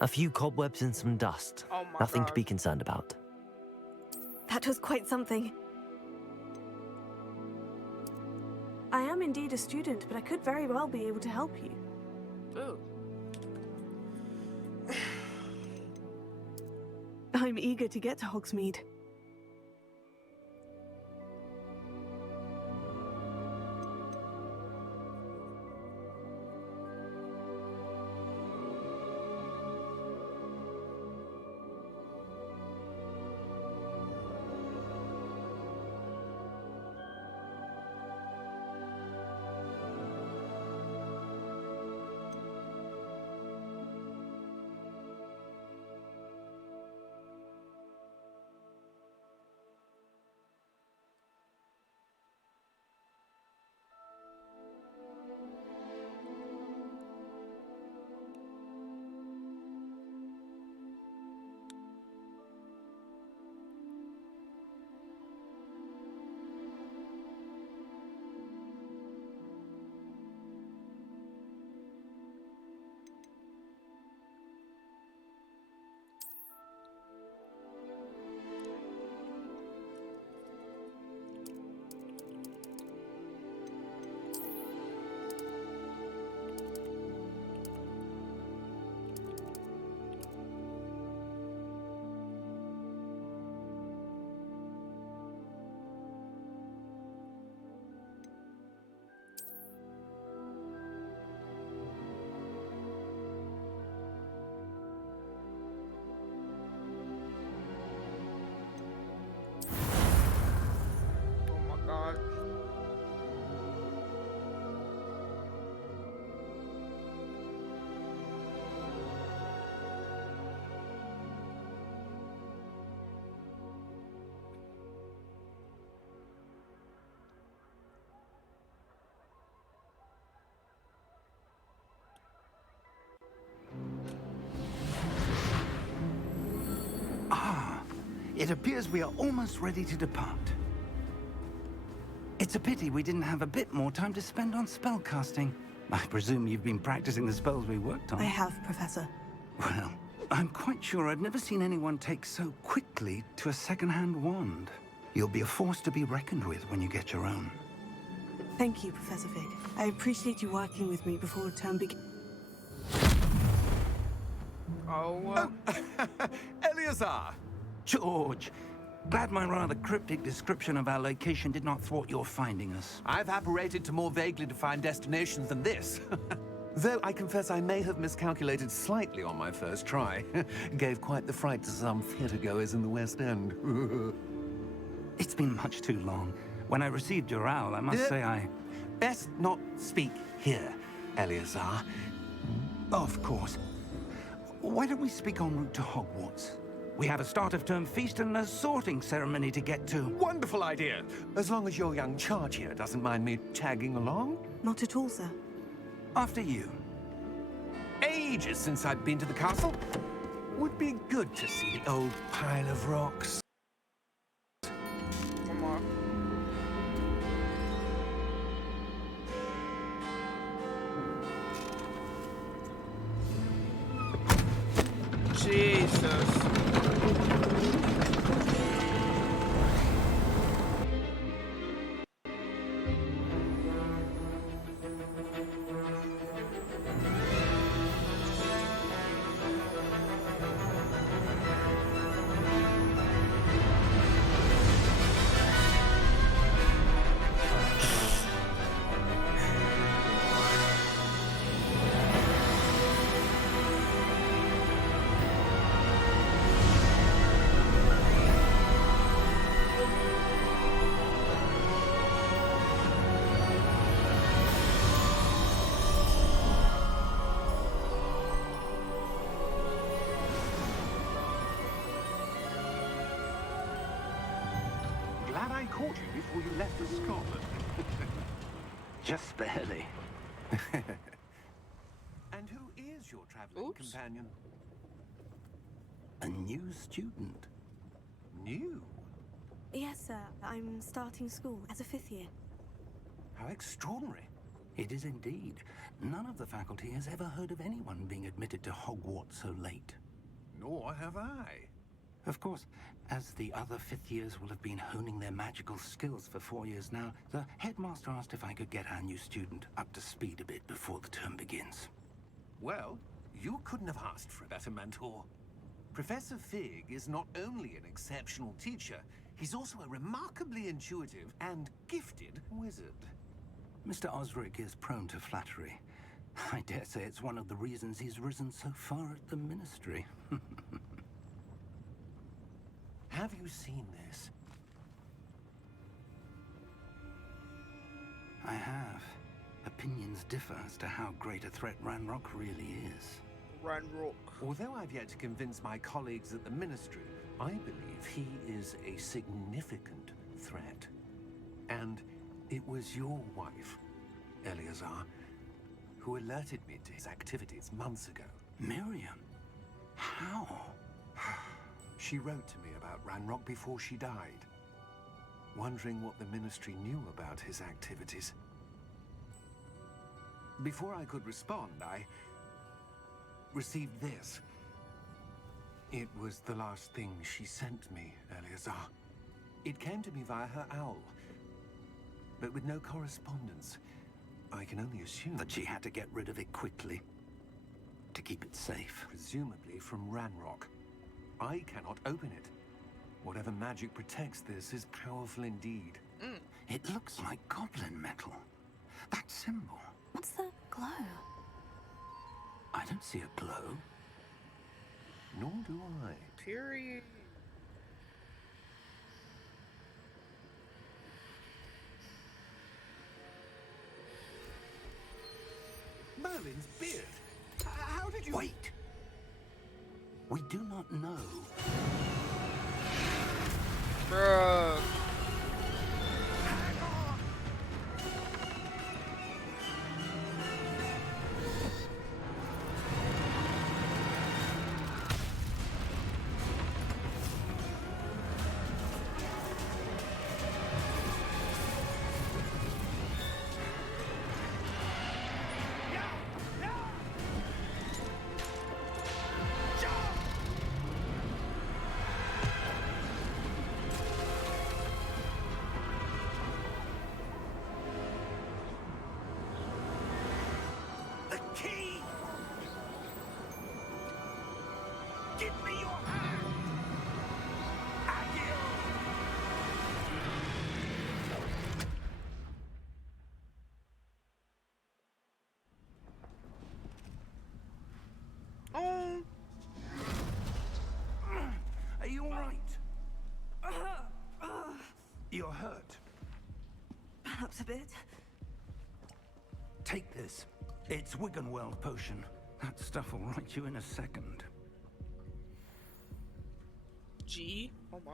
A few cobwebs and some dust. Oh my Nothing to God. be concerned about. That was quite something. I am indeed a student, but I could very well be able to help you. Ooh. I'm eager to get to Hogsmeade. Oh my God. It appears we are almost ready to depart. It's a pity we didn't have a bit more time to spend on spellcasting. I presume you've been practicing the spells we worked on. I have, Professor. Well, I'm quite sure I've never seen anyone take so quickly to a second-hand wand. You'll be a force to be reckoned with when you get your own. Thank you, Professor Fig. I appreciate you working with me before the term begins. Oh. Eleazar! George, glad my rather cryptic description of our location did not thwart your finding us. I've apparated to more vaguely defined destinations than this. Though I confess I may have miscalculated slightly on my first try. Gave quite the fright to some theatre-goers in the West End. It's been much too long. When I received your owl, I must say I... Best not speak here, Eleazar. Of course. Why don't we speak en route to Hogwarts? We have a start-of-term feast and a sorting ceremony to get to. Wonderful idea! As long as your young charge here doesn't mind me tagging along. Not at all, sir. After you. Ages since I've been to the castle. Would be good to see the old pile of rocks. Come on. Jesus. Glad I caught you before you left for Scotland. Just barely. And who is your traveling Oops. companion? A new student. New? Yes, sir. I'm starting school as a 5th year. How extraordinary. It is indeed. None of the faculty has ever heard of anyone being admitted to Hogwarts so late. Nor have I. Of course, as the other fifth years will have been honing their magical skills for 4 years now, the headmaster asked if I could get our new student up to speed a bit before the term begins. Well, you couldn't have asked for a better mentor. Professor Fig is not only an exceptional teacher, he's also a remarkably intuitive and gifted wizard. Mr. Osric is prone to flattery. I dare say it's one of the reasons he's risen so far at the Ministry. Have you seen this? I have. Opinions differ as to how great a threat Ranrock really is. Ranrock. Although I've yet to convince my colleagues at the Ministry, I believe he is a significant threat. And it was your wife, Eleazar, who alerted me to his activities months ago. Miriam? How? She wrote to me about Ranrock before she died, wondering what the Ministry knew about his activities. Before I could respond, I received this. It was the last thing she sent me, Eleazar. It came to me via her owl, but with no correspondence. I can only assume That she had to get rid of it quickly, to keep it safe. presumably from Ranrock. I cannot open it. Whatever magic protects this is powerful indeed. It looks like goblin metal. That symbol. What's the glow? I don't see a glow. Nor do I. Period. Merlin's beard! How did you... Wait! We do not know. Bruh. The key! Give me your hand! Agile! Oh. Are you all right? You're hurt. Perhaps a bit. Take this. It's Wiggenweld potion. That stuff will right you in a second. G. Oh my.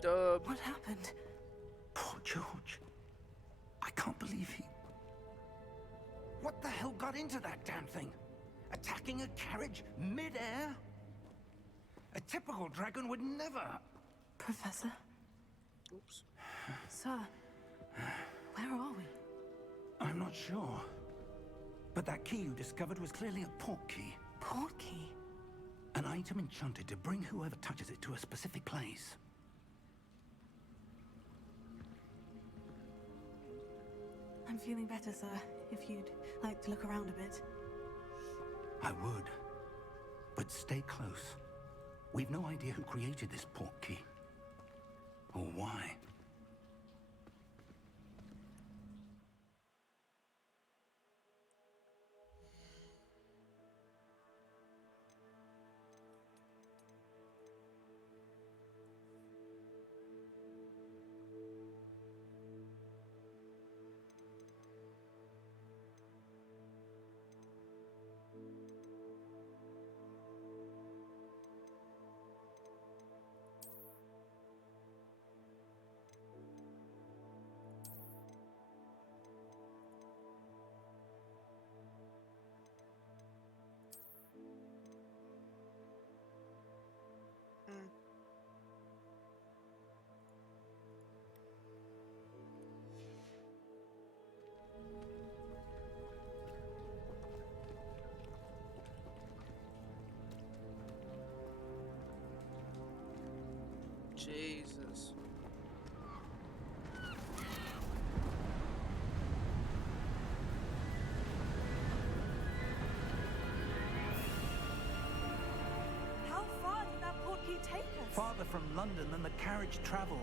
Dub. What happened? Poor George. I can't believe he... What the hell got into that damn thing? Attacking a carriage mid-air? A typical dragon would never... Professor? Oops. Sir? Where are we? I'm not sure. But that key you discovered was clearly a port key. Port key? An item enchanted to bring whoever touches it to a specific place. I'm feeling better, sir. If you'd like to look around a bit. I would. But stay close. We've no idea who created this port key. Or why. take us? Farther from London than the carriage travelled.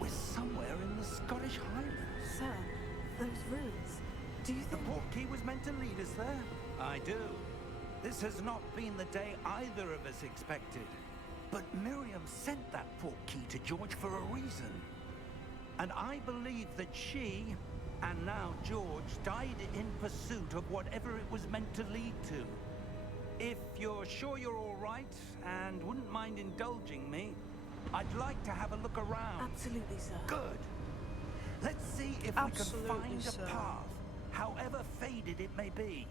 We're somewhere in the Scottish Highlands. Sir, those ruins. Do you The think... portkey was meant to lead us there? I do. This has not been the day either of us expected. But Miriam sent that portkey to George for a reason. And I believe that she, and now George, died in pursuit of whatever it was meant to lead to. If you're sure you're all right, and wouldn't mind indulging me, I'd like to have a look around. Absolutely, sir. Good. Let's see if Absolutely, we can find sir. a path, however faded it may be.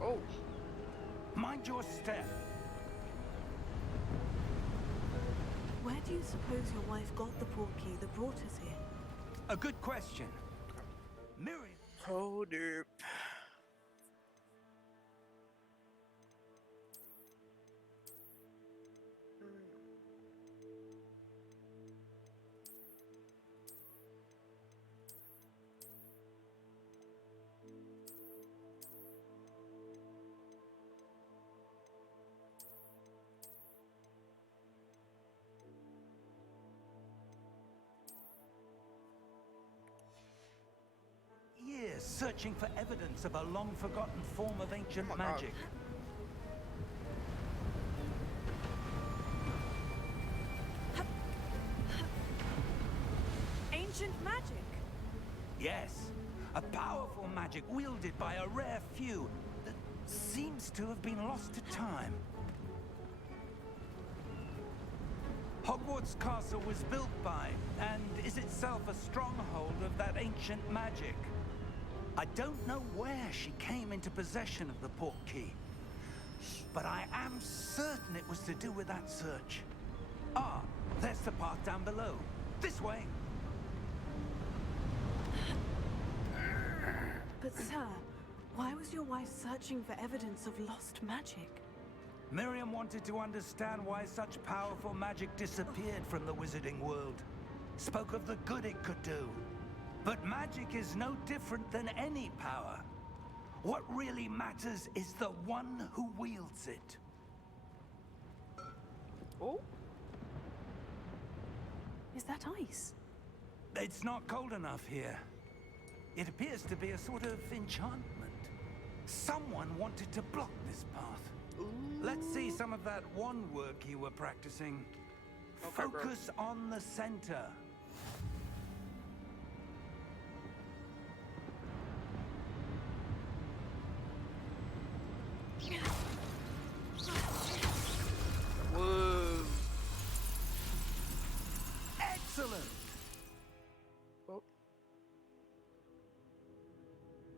Oh, Mind your step. Where do you suppose your wife got the portkey that brought us here? A good question. Miriam. oh, derp. Years searching for evidence of a long-forgotten form of ancient Oh my God. magic. Ancient magic? Yes, a powerful magic wielded by a rare few that seems to have been lost to time. Hogwarts Castle was built by, and is itself a stronghold of that ancient magic. I don't know where she came into possession of the portkey, but I am certain it was to do with that search. Ah, there's the path down below. This way. But sir, why was your wife searching for evidence of lost magic? Miriam wanted to understand why such powerful magic disappeared from the wizarding world. Spoke of the good it could do. But magic is no different than any power. What really matters is the one who wields it. Oh, Is that ice? It's not cold enough here. It appears to be a sort of enchantment. Someone wanted to block this path. Let's see some of that wand work you were practicing. Okay, bro. Focus on the center. whoa. Excellent! Oh.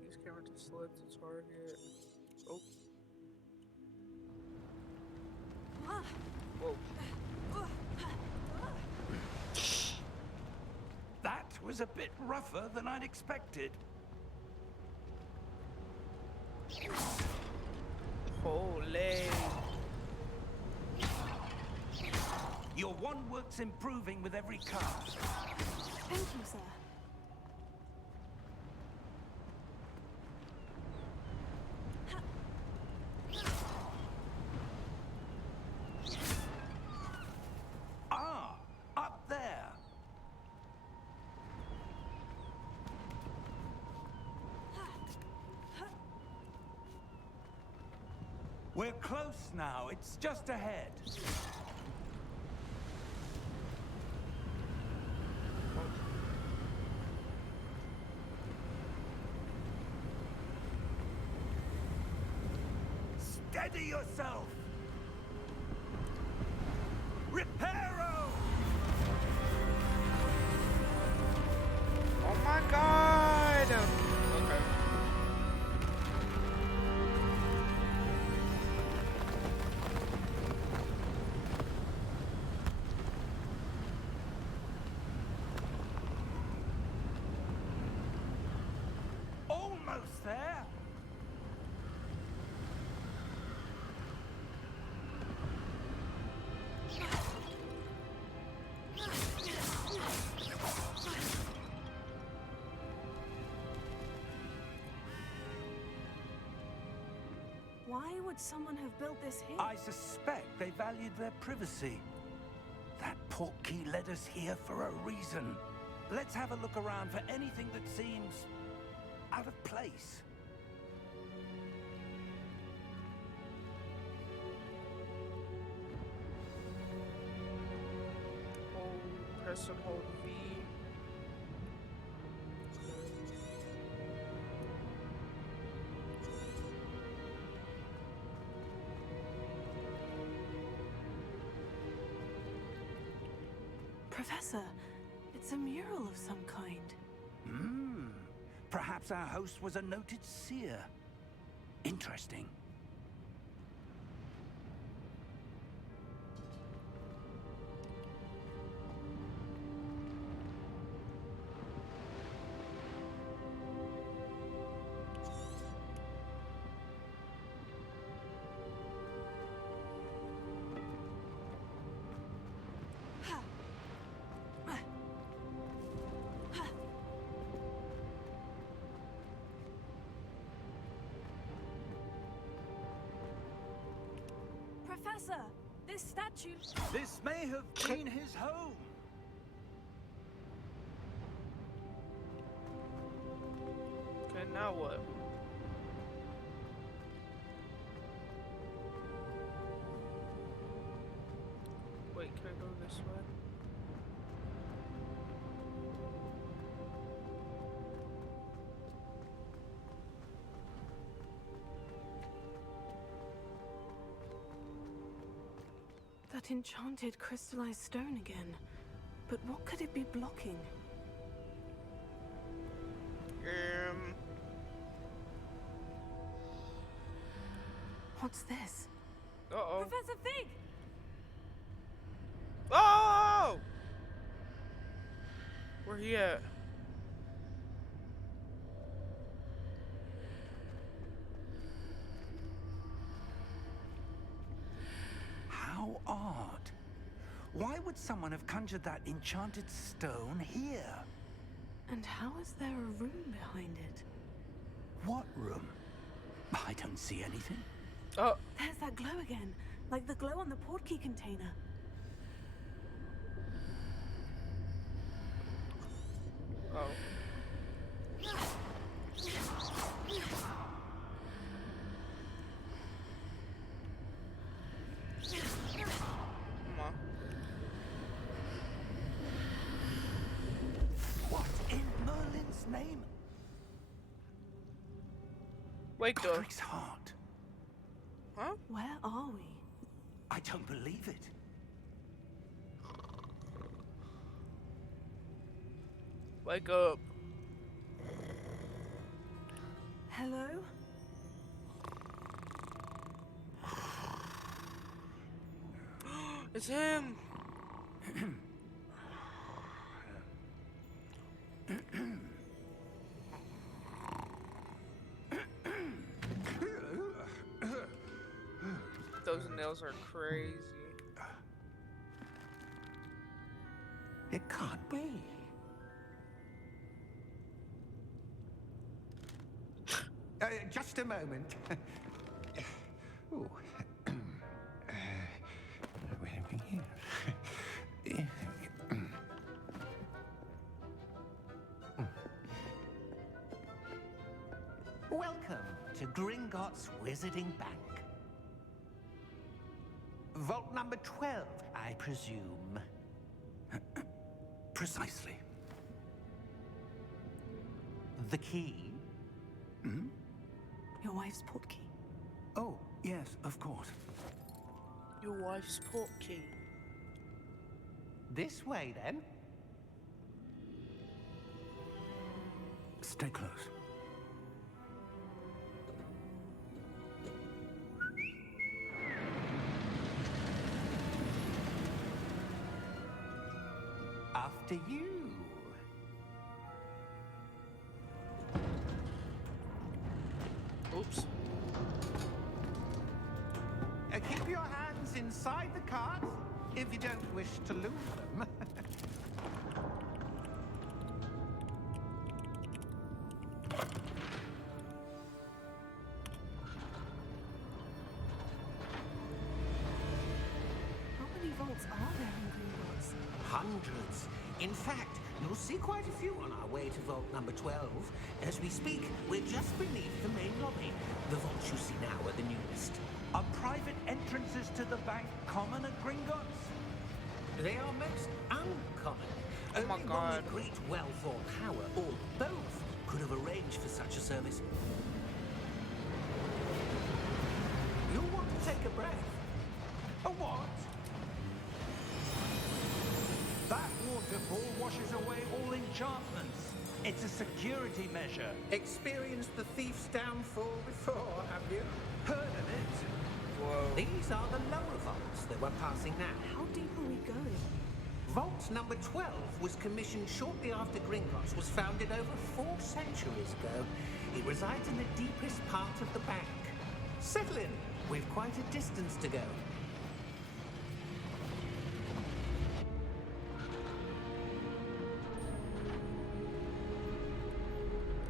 Use camera to select the target. Oh. Whoa. That was a bit rougher than I'd expected. Holy. Your wand work's improving with every cast. Thank you, sir. Ah, up there. We're close now. It's just ahead. Steady yourself. Reparo! Oh my God. Okay. Almost there. Why would someone have built this here? I suspect they valued their privacy. That portkey led us here for a reason. Let's have a look around for anything that seems out of place. Press and hold V. Professor, it's a mural of some kind. Perhaps our host was a noted seer. Interesting. Professor, this statue... This may have been his home. Okay, now what? Wait, can I go this way? That enchanted crystallized stone again. But what could it be blocking? What's this? Uh-oh. Professor Fig! Oh! Where he at? How odd. Why would someone have conjured that enchanted stone here? And how is there a room behind it? What room? I don't see anything. Oh, There's that glow again, like the glow on the portkey container. oh. Come on. What in Merlin's name? Wake up. Godric's heart. Huh? Where are we? I don't believe it. Wake up. Hello? It's him. Those nails are crazy. It can't be. Just a moment. Ooh. Where are we here? Welcome to Gringotts Wizarding Bank. Vault number 12, I presume. Precisely. The key? Your wife's portkey. Oh, yes, of course. Your wife's portkey. This way, then. Stay close. After you. Oops. Keep your hands inside the cart if you don't wish to lose them. Hundreds. In fact, you'll see quite a few on our way to vault number 12. As we speak, we're just beneath the main lobby. The vaults you see now are the newest. Are private entrances to the bank common at Gringotts? They are most uncommon. Oh my Only one God. with great wealth or power, or both, could have arranged for such a service. You'll want to take a breath. A what? That waterfall washes away all enchantments. It's a security measure. Experienced the thief's downfall before, have you? Heard of it? Whoa. These are the lower vaults that we're passing now. How deep are we going? Vault number 12 was commissioned shortly after Gringotts was founded over 4 centuries ago. It resides in the deepest part of the bank. Settle in. We've quite a distance to go.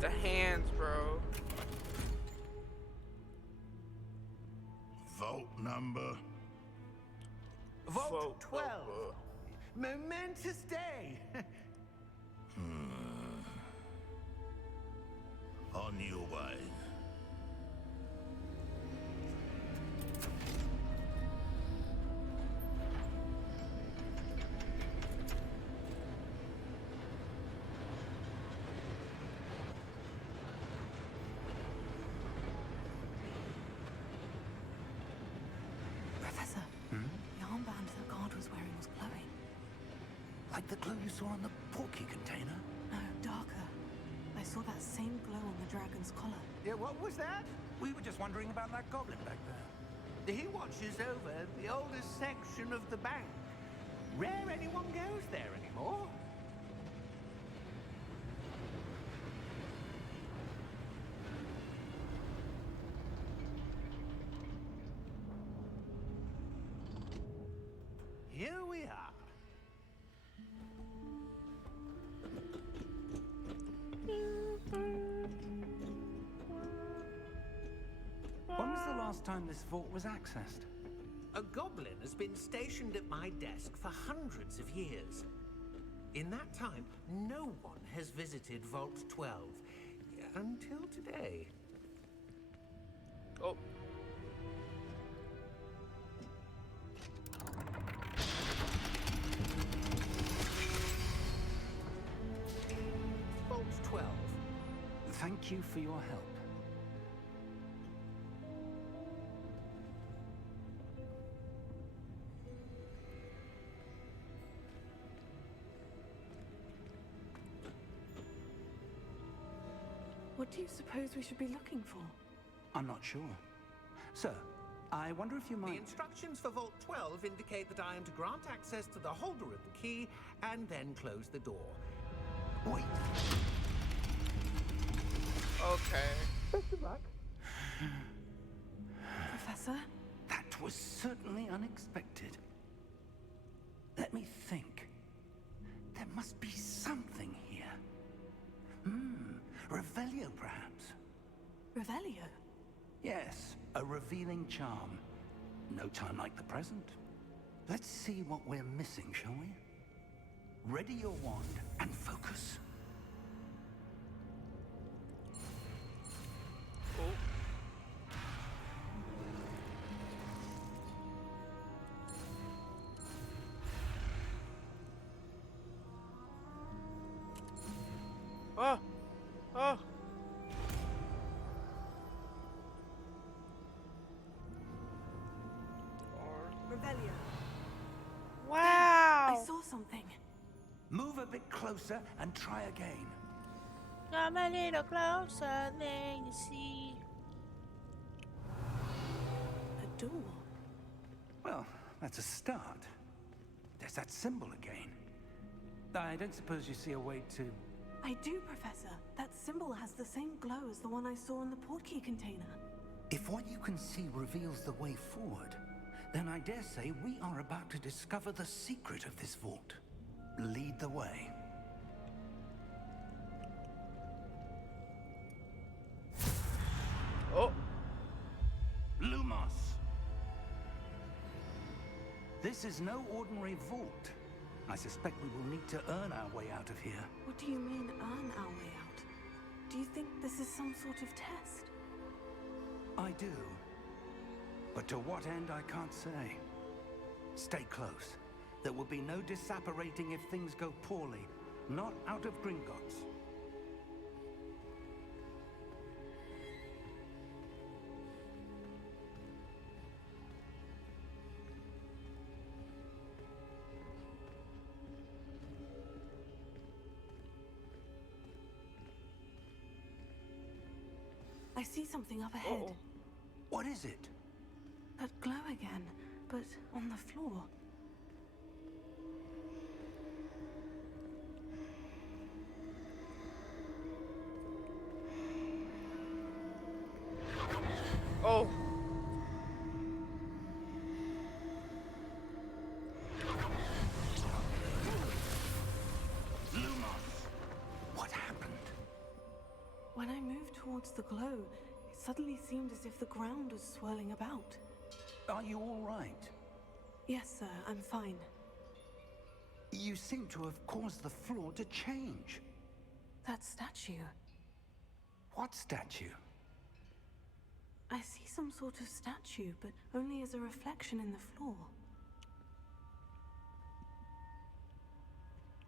The hands, bro. Vault number. Vault Vault 12. number. Momentous day. On your way. Professor, the armband the guard was wearing was glowing. Like the glow you saw on the porky container? No, darker. I saw that same glow on the dragon's collar. Yeah, what was that? We were just wondering about that goblin back there. He watches over the oldest section of the bank. Rare anyone goes there anymore. Here we are. When was the last time this vault was accessed? A goblin has been stationed at my desk for hundreds of years. In that time, no one has visited Vault 12. Until today. Oh. Vault 12. Thank you for your help. What do you suppose we should be looking for? I'm not sure. Sir, I wonder if you The might... instructions for Vault 12 indicate that I am to grant access to the holder of the key and then close the door. Wait. Okay. Best of luck. Professor? That was certainly unexpected. Let me think. There must be something here. Revelio, perhaps? Revelio? Yes, a revealing charm. No time like the present. Let's see what we're missing, shall we? Ready your wand and focus. Oh. Oh. Oh. Revelio. Wow. I saw something. Move a bit closer and try again. Come a little closer, then you see. A door. Well, that's a start. There's that symbol again. I don't suppose you see a way to... I do, Professor. That symbol has the same glow as the one I saw in the portkey container. If what you can see reveals the way forward, then I dare say we are about to discover the secret of this vault. Lead the way. Oh. Lumos! This is no ordinary vault. I suspect we will need to earn our way out of here. What do you mean, earn our way out? Do you think this is some sort of test? I do. But to what end, I can't say. Stay close. There will be no disapparating if things go poorly. Not out of Gringotts. I see something up ahead. Uh-oh. What is it? That glow again, but on the floor. Oh. What happened? When I moved towards the glow, it suddenly seemed as if the ground was swirling about. Are you all right? Yes, sir, I'm fine. You seem to have caused the floor to change. That statue. What statue? I see some sort of statue, but only as a reflection in the floor.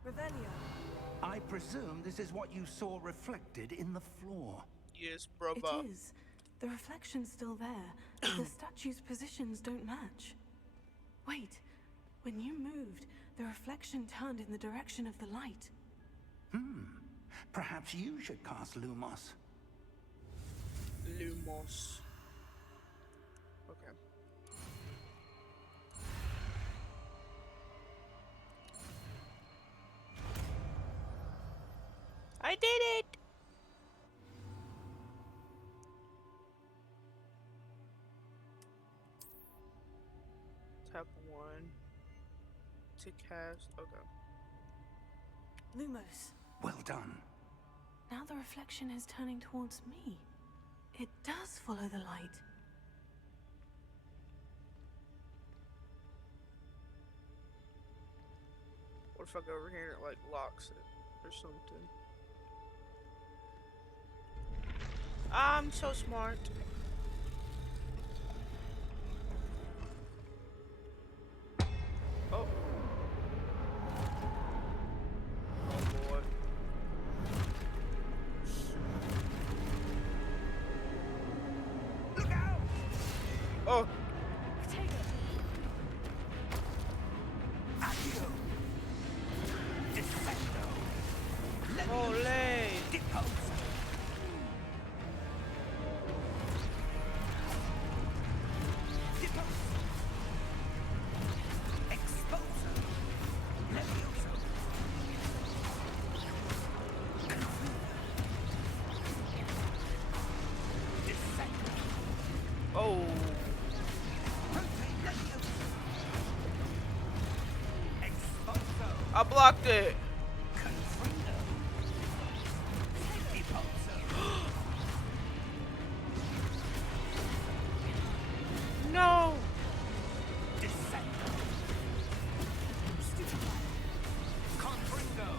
Revelio. I presume this is what you saw reflected in the floor. Yes, It brother. is. The reflection's still there, but the statue's positions don't match. Wait. When you moved, the reflection turned in the direction of the light. Perhaps you should cast Lumos. Lumos. Okay. I did it! Tap 1 to cast. Okay. Lumos. Well done. Now the reflection is turning towards me. It does follow the light. What if I go over here and it like locks it or something? I'm so smart. Oh. Oh boy. Look out! Oh. Accio! Defendo! Ole. Depost! Depost! Exposer! Levioso! Descendo! Oh. Rotate Levioso! Exposo! I blocked it. Confrido! Deposo! No. Descendo! Confrido!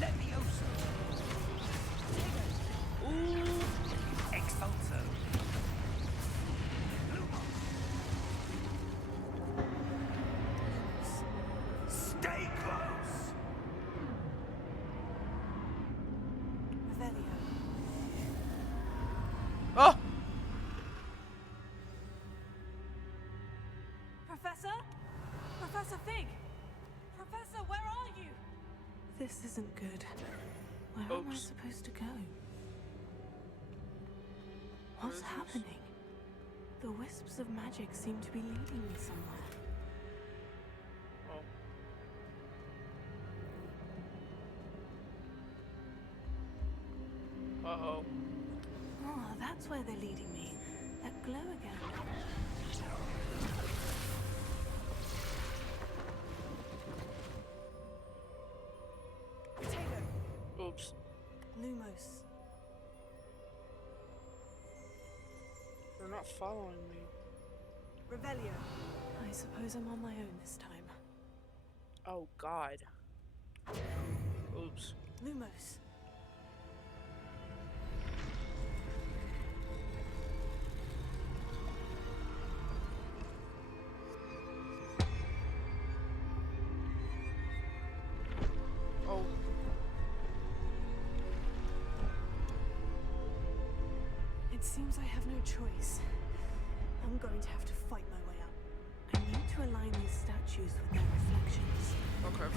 Levioso! Ooh. Expulso! Lumos! Stay close! Revelio. Oh. Professor? Professor Fig! Professor, where are you? This isn't good. Where am I Oops. supposed to go? What's happening? The wisps of magic seem to be leading me somewhere. Oh. Uh-oh. Oh, that's where they're leading me. That glow again. Oops. Lumos. They're not not following me. Revelio. I suppose I'm on my own this time. Oh God. Oops. Lumos. Oh. It seems I have no choice. I'm going to have to fight my way up. I need to align these statues with their reflections. Okay.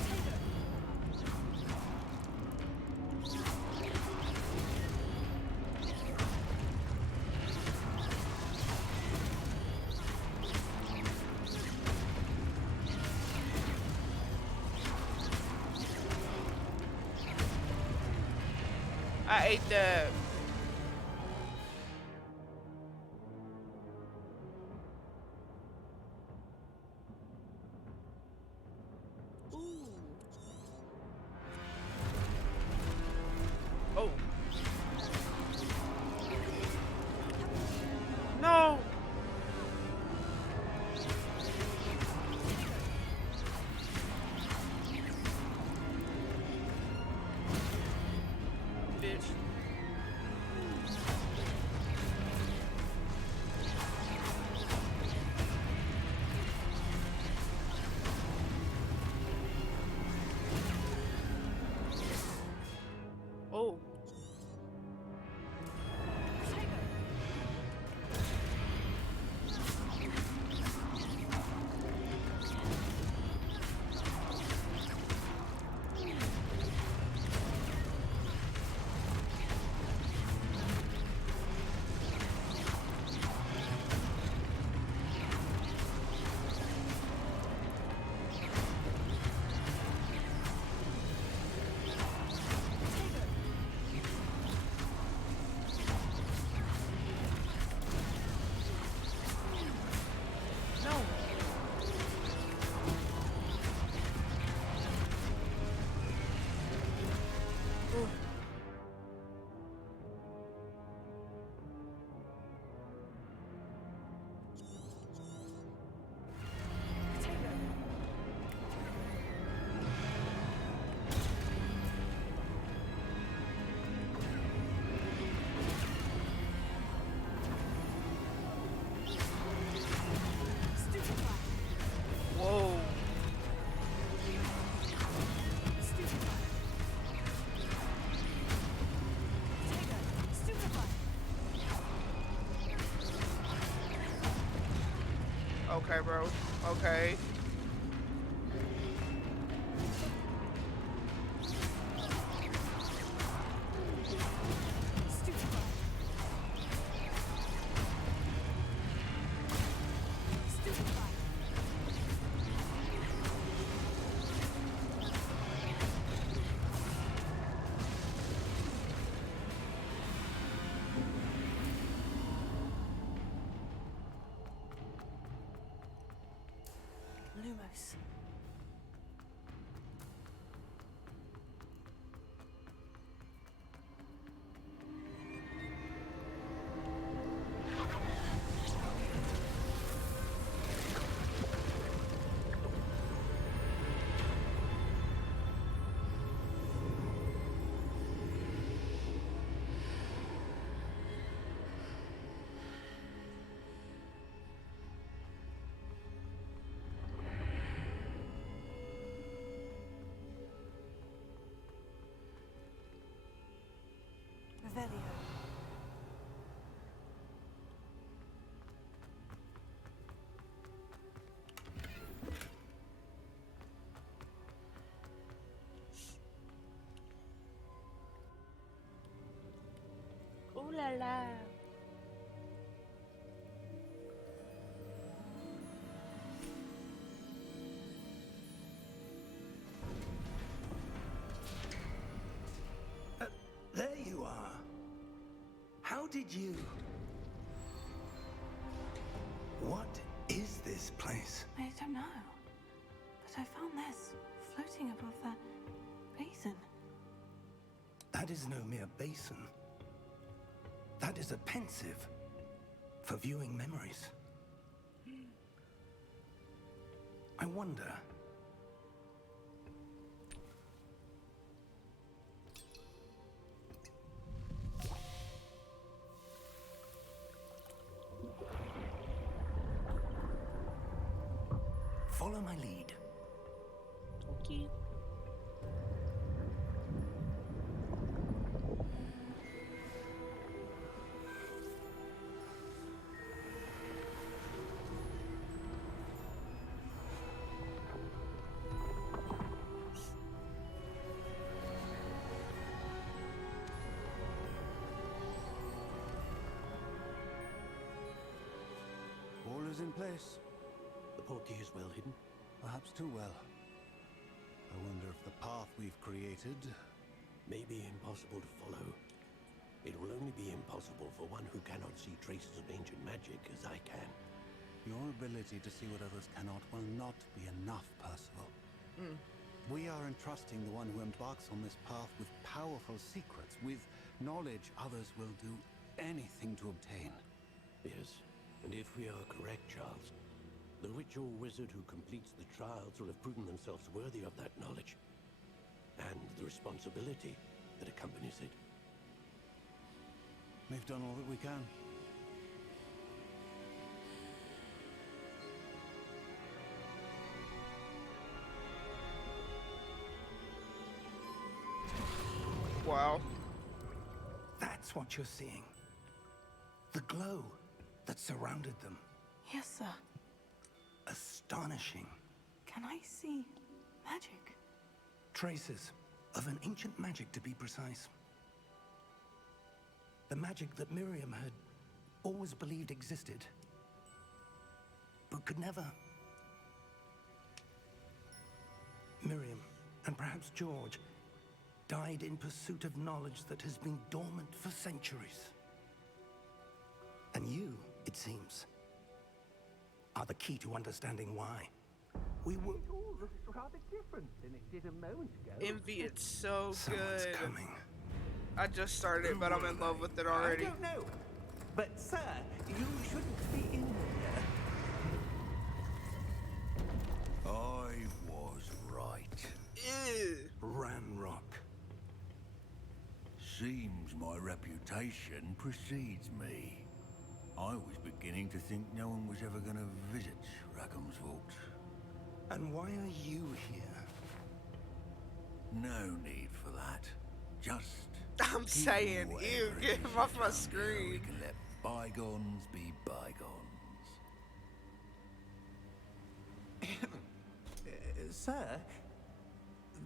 I ate that. Ooh. Oh. No. Bitch. Oh. No. Ooh. Whoa. Okay, bro. Okay. Lumos. Revelio. Ooh la la. There you are. How did you... What is this place? I don't know. But I found this floating above that basin. That is no mere basin. That is a pensive. for viewing memories. I wonder. Follow my lead. Okay. All is in place. The portkey is well hidden. Perhaps too well. I wonder if the path we've created... May be impossible to follow. It will only be impossible for one who cannot see traces of ancient magic as I can. Your ability to see what others cannot will not be enough, Percival. We are entrusting the one who embarks on this path with powerful secrets, with knowledge others will do anything to obtain. Yes, and if we are correct, Charles, the ritual wizard who completes the trials will have proven themselves worthy of that knowledge, and the responsibility that accompanies it. We've done all that we can. Wow. That's what you're seeing. The glow that surrounded them. Yes, sir. Astonishing. Can I see magic? Traces of an ancient magic, to be precise. The magic that Miriam had always believed existed, but could never. Miriam, and perhaps George, died in pursuit of knowledge that has been dormant for centuries. And you, it seems, are the key to understanding why. We will. It all looks rather different than it did a moment ago. Envy, it's so Someone's good. coming. I just started, but I'm in love with it already. I don't know. But, sir, you shouldn't be in here. I was right. Ew. Ranrock. Seems my reputation precedes me. I was beginning to think no one was ever going to visit Rackham's vault. And why are you here? No need for that. Just I'm saying, keep ew, whatever get it him is off my you've done so We screen. can let bygones be bygones. Sir,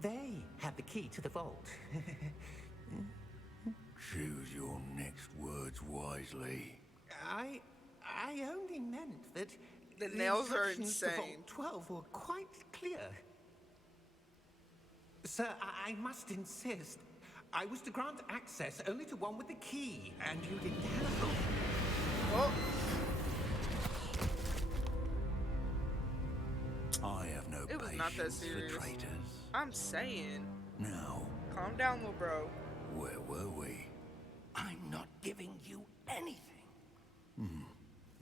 they have the key to the vault. Choose your next words wisely. I only meant that The nails are instructions to insane. Vault 12 were quite clear. Sir, I must insist. I was to grant access only to one with the key, and you didn't have. Oh, I have no it was not that patience serious. for traitors. I'm saying. Now, Calm down, little bro. where were we? I'm not giving you anything.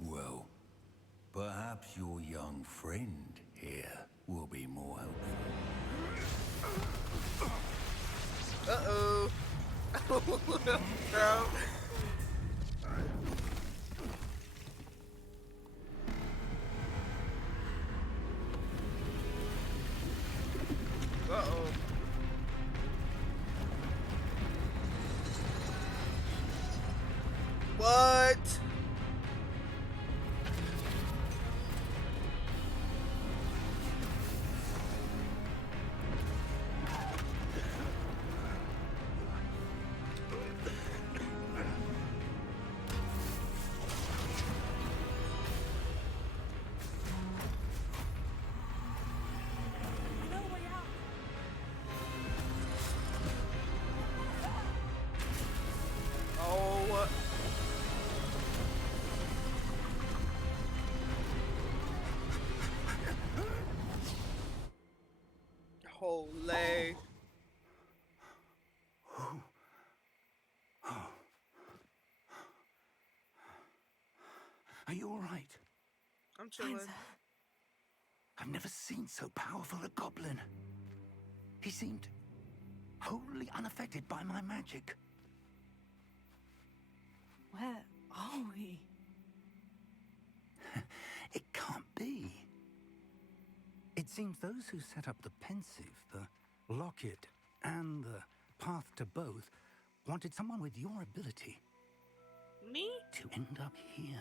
Well, perhaps your young friend here will be more helpful. Uh-oh. Bro. Uh-oh. What? No way out. Oh. Holy. Are you all right? I'm chilling. Fine, sir. I've never seen so powerful a goblin. He seemed wholly unaffected by my magic. Where are we? It can't be. It seems those who set up the pensive, the locket, and the path to both wanted someone with your ability Me? to end up here.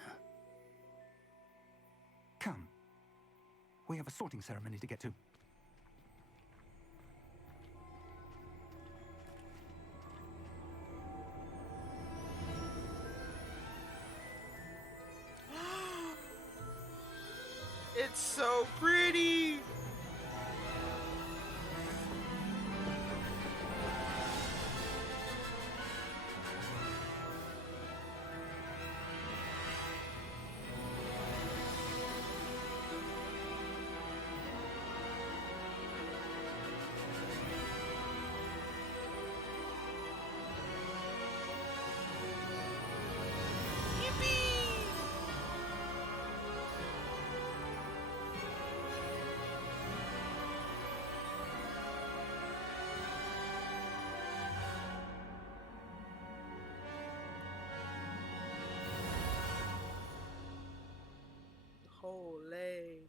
Come. We have a sorting ceremony to get to. It's so pretty. Yippee! Holy.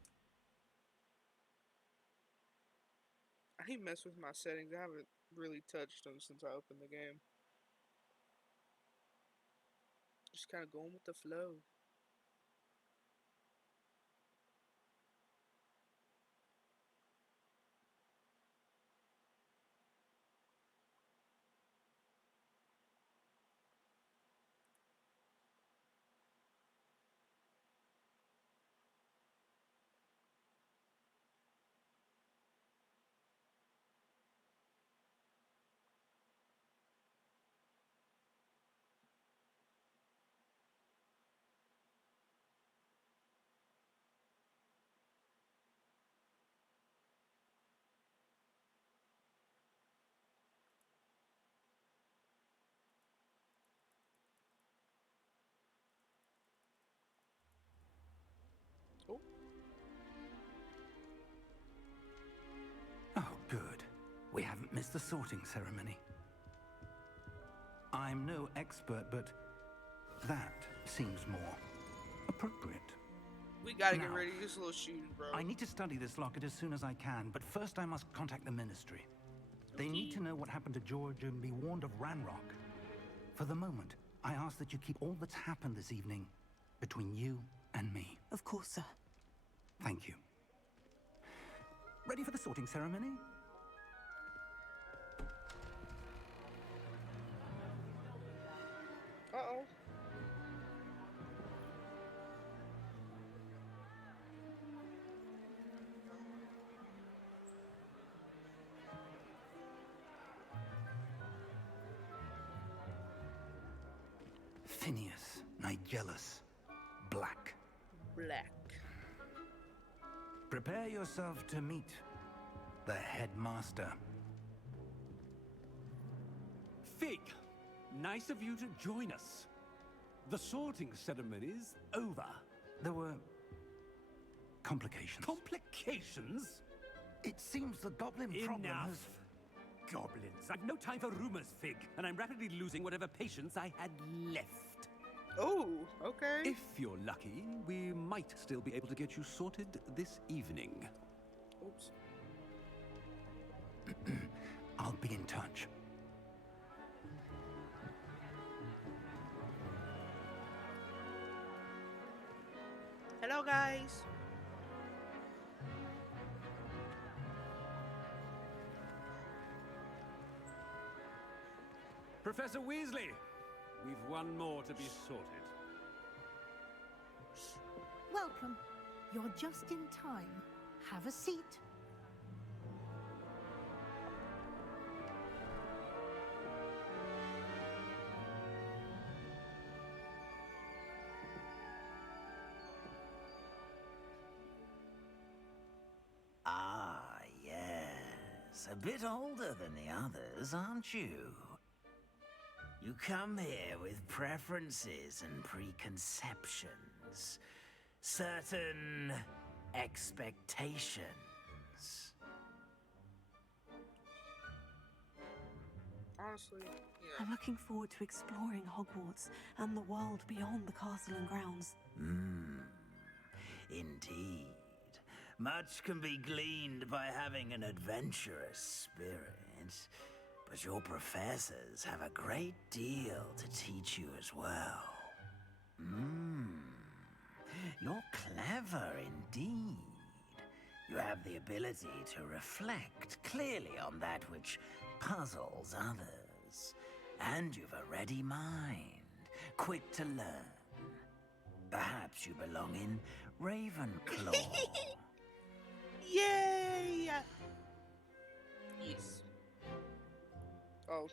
I need to mess with my settings. I haven't really touched them since I opened the game. Just kind of going with the flow. Oh, Oh, good. We haven't missed the sorting ceremony. I'm no expert, but that seems more appropriate. we gotta get Now, ready to this little shooting, bro. I need to study this locket as soon as I can, but first I must contact the Ministry. They need to know what happened to George and be warned of Ranrock. For the moment, I ask that you keep all that's happened this evening between you and me. Of course, sir. Thank you. Ready for the sorting ceremony? Uh-oh. Phineas, Nigellus, Black. Black. Prepare yourself to meet the headmaster. Fig, nice of you to join us. The sorting ceremony's over. There were complications. Complications? It seems the goblin problem Enough. has... Goblins. I've no time for rumors, Fig, and I'm rapidly losing whatever patience I had left. Oh, okay. If you're lucky, we might still be able to get you sorted this evening. Oops. I'll be in touch. Hello, guys. Professor Weasley, we've one more to be sorted. Welcome. You're just in time. Have a seat. Ah, yes. A bit older than the others, aren't you? You come here with preferences and preconceptions. is certain expectations. Honestly, yeah. I'm looking forward to exploring Hogwarts and the world beyond the castle and grounds. Indeed. Much can be gleaned by having an adventurous spirit, but your professors have a great deal to teach you as well. You're clever indeed. You have the ability to reflect clearly on that which puzzles others. And you've a ready mind, quick to learn. Perhaps you belong in Ravenclaw. Yay! Yes. Oh.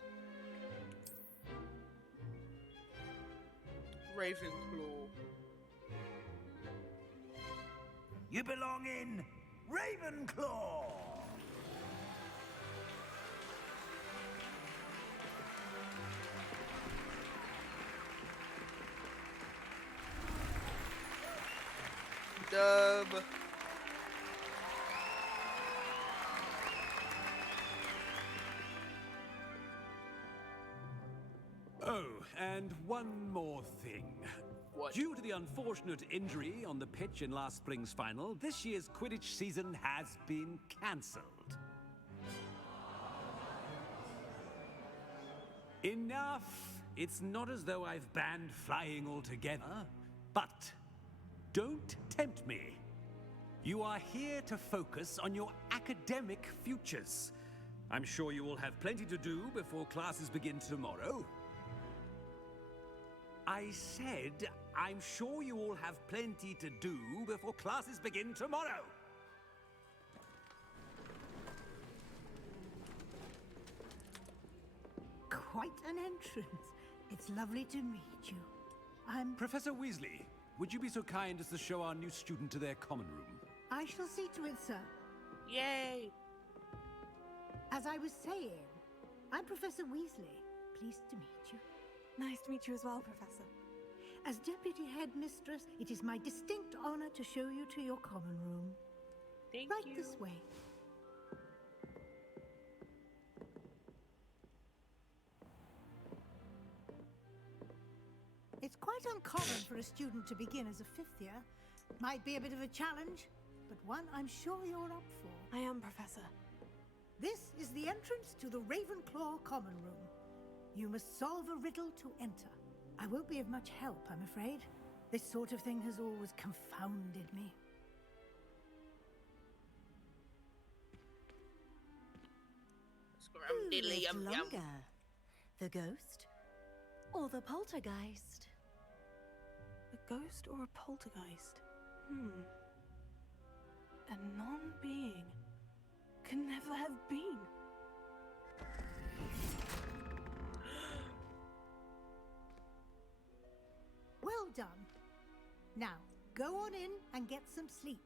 Ravenclaw. You belong in Ravenclaw! Dub. Oh, and one more thing. What? Due to the unfortunate injury on the pitch in last spring's final, this year's Quidditch season has been cancelled. Enough! It's not as though I've banned flying altogether, but don't tempt me. You are here to focus on your academic futures. I'm sure you will have plenty to do before classes begin tomorrow. I said, I'm sure you all have plenty to do before classes begin tomorrow. Quite an entrance. It's lovely to meet you. I'm... Professor Weasley, would you be so kind as to show our new student to their common room? I shall see to it, sir. Yay! As I was saying, I'm Professor Weasley. Pleased to meet you. Nice to meet you as well, Professor. As Deputy Headmistress, it is my distinct honor to show you to your common room. Thank right you. this way. It's quite uncommon for a student to begin as a fifth year. Might be a bit of a challenge, but one I'm sure you're up for. I am, Professor. This is the entrance to the Ravenclaw common room. You must solve a riddle to enter. I won't be of much help, I'm afraid. This sort of thing has always confounded me. Who lived longer? The ghost or the poltergeist? A ghost or a poltergeist? A non-being can never have been. Well done. Now, go on in and get some sleep.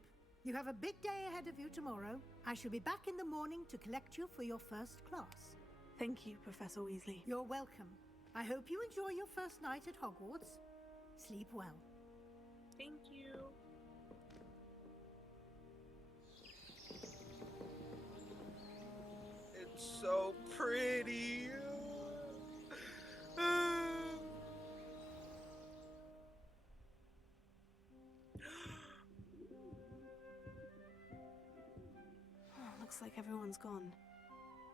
You have a big day ahead of you tomorrow. I shall be back in the morning to collect you for your first class. Thank you, Professor Weasley. You're welcome. I hope you enjoy your first night at Hogwarts. Sleep well. Thank you. It's so pretty. Looks like everyone's gone.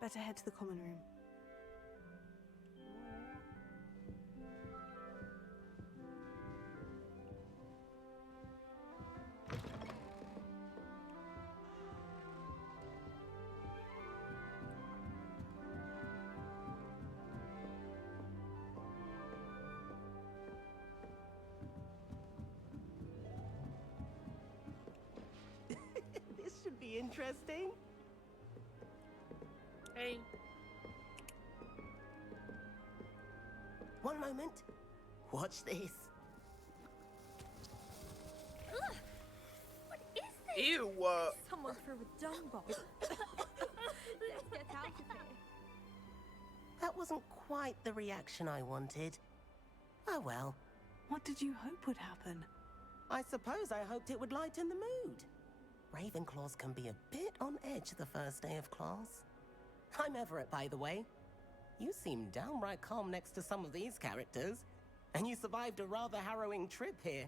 Better head to the common room. This should be interesting. Hey. One moment. Watch this. Ugh. What is this? Ew. Someone threw a dung bomb. Let's get out of here. That wasn't quite the reaction I wanted. Oh well. What did you hope would happen? I suppose I hoped it would lighten the mood. Ravenclaws can be a bit on edge the first day of class. I'm Everett, by the way. You seem downright calm next to some of these characters, and you survived a rather harrowing trip here.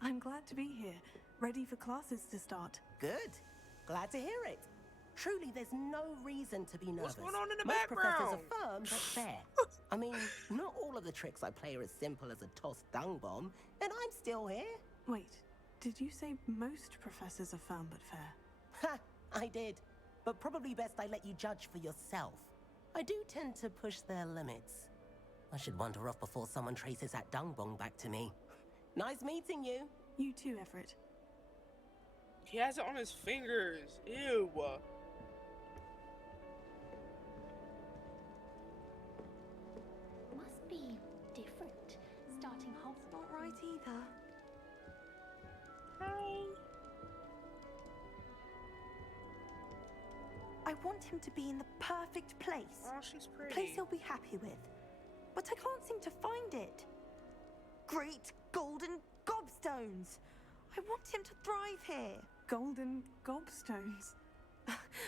I'm glad to be here, ready for classes to start. Good. Glad to hear it. Truly, there's no reason to be nervous. What's going on in the Most background? professors affirm that's fair. I mean, not all of the tricks I play are as simple as a tossed dung bomb, and I'm still here. Wait, did you say most professors are firm but fair? Ha! I did. But probably best I let you judge for yourself. I do tend to push their limits. I should wander off before someone traces that dung bomb back to me. Nice meeting you. You too, Everett. He has it on his fingers. Ew. Must be different. Starting Hogwarts. Not right either. Hi. I want him to be in the perfect place. Oh, she's pretty. Place he'll be happy with. But I can't seem to find it. Great golden gobstones! I want him to thrive here. Golden gobstones.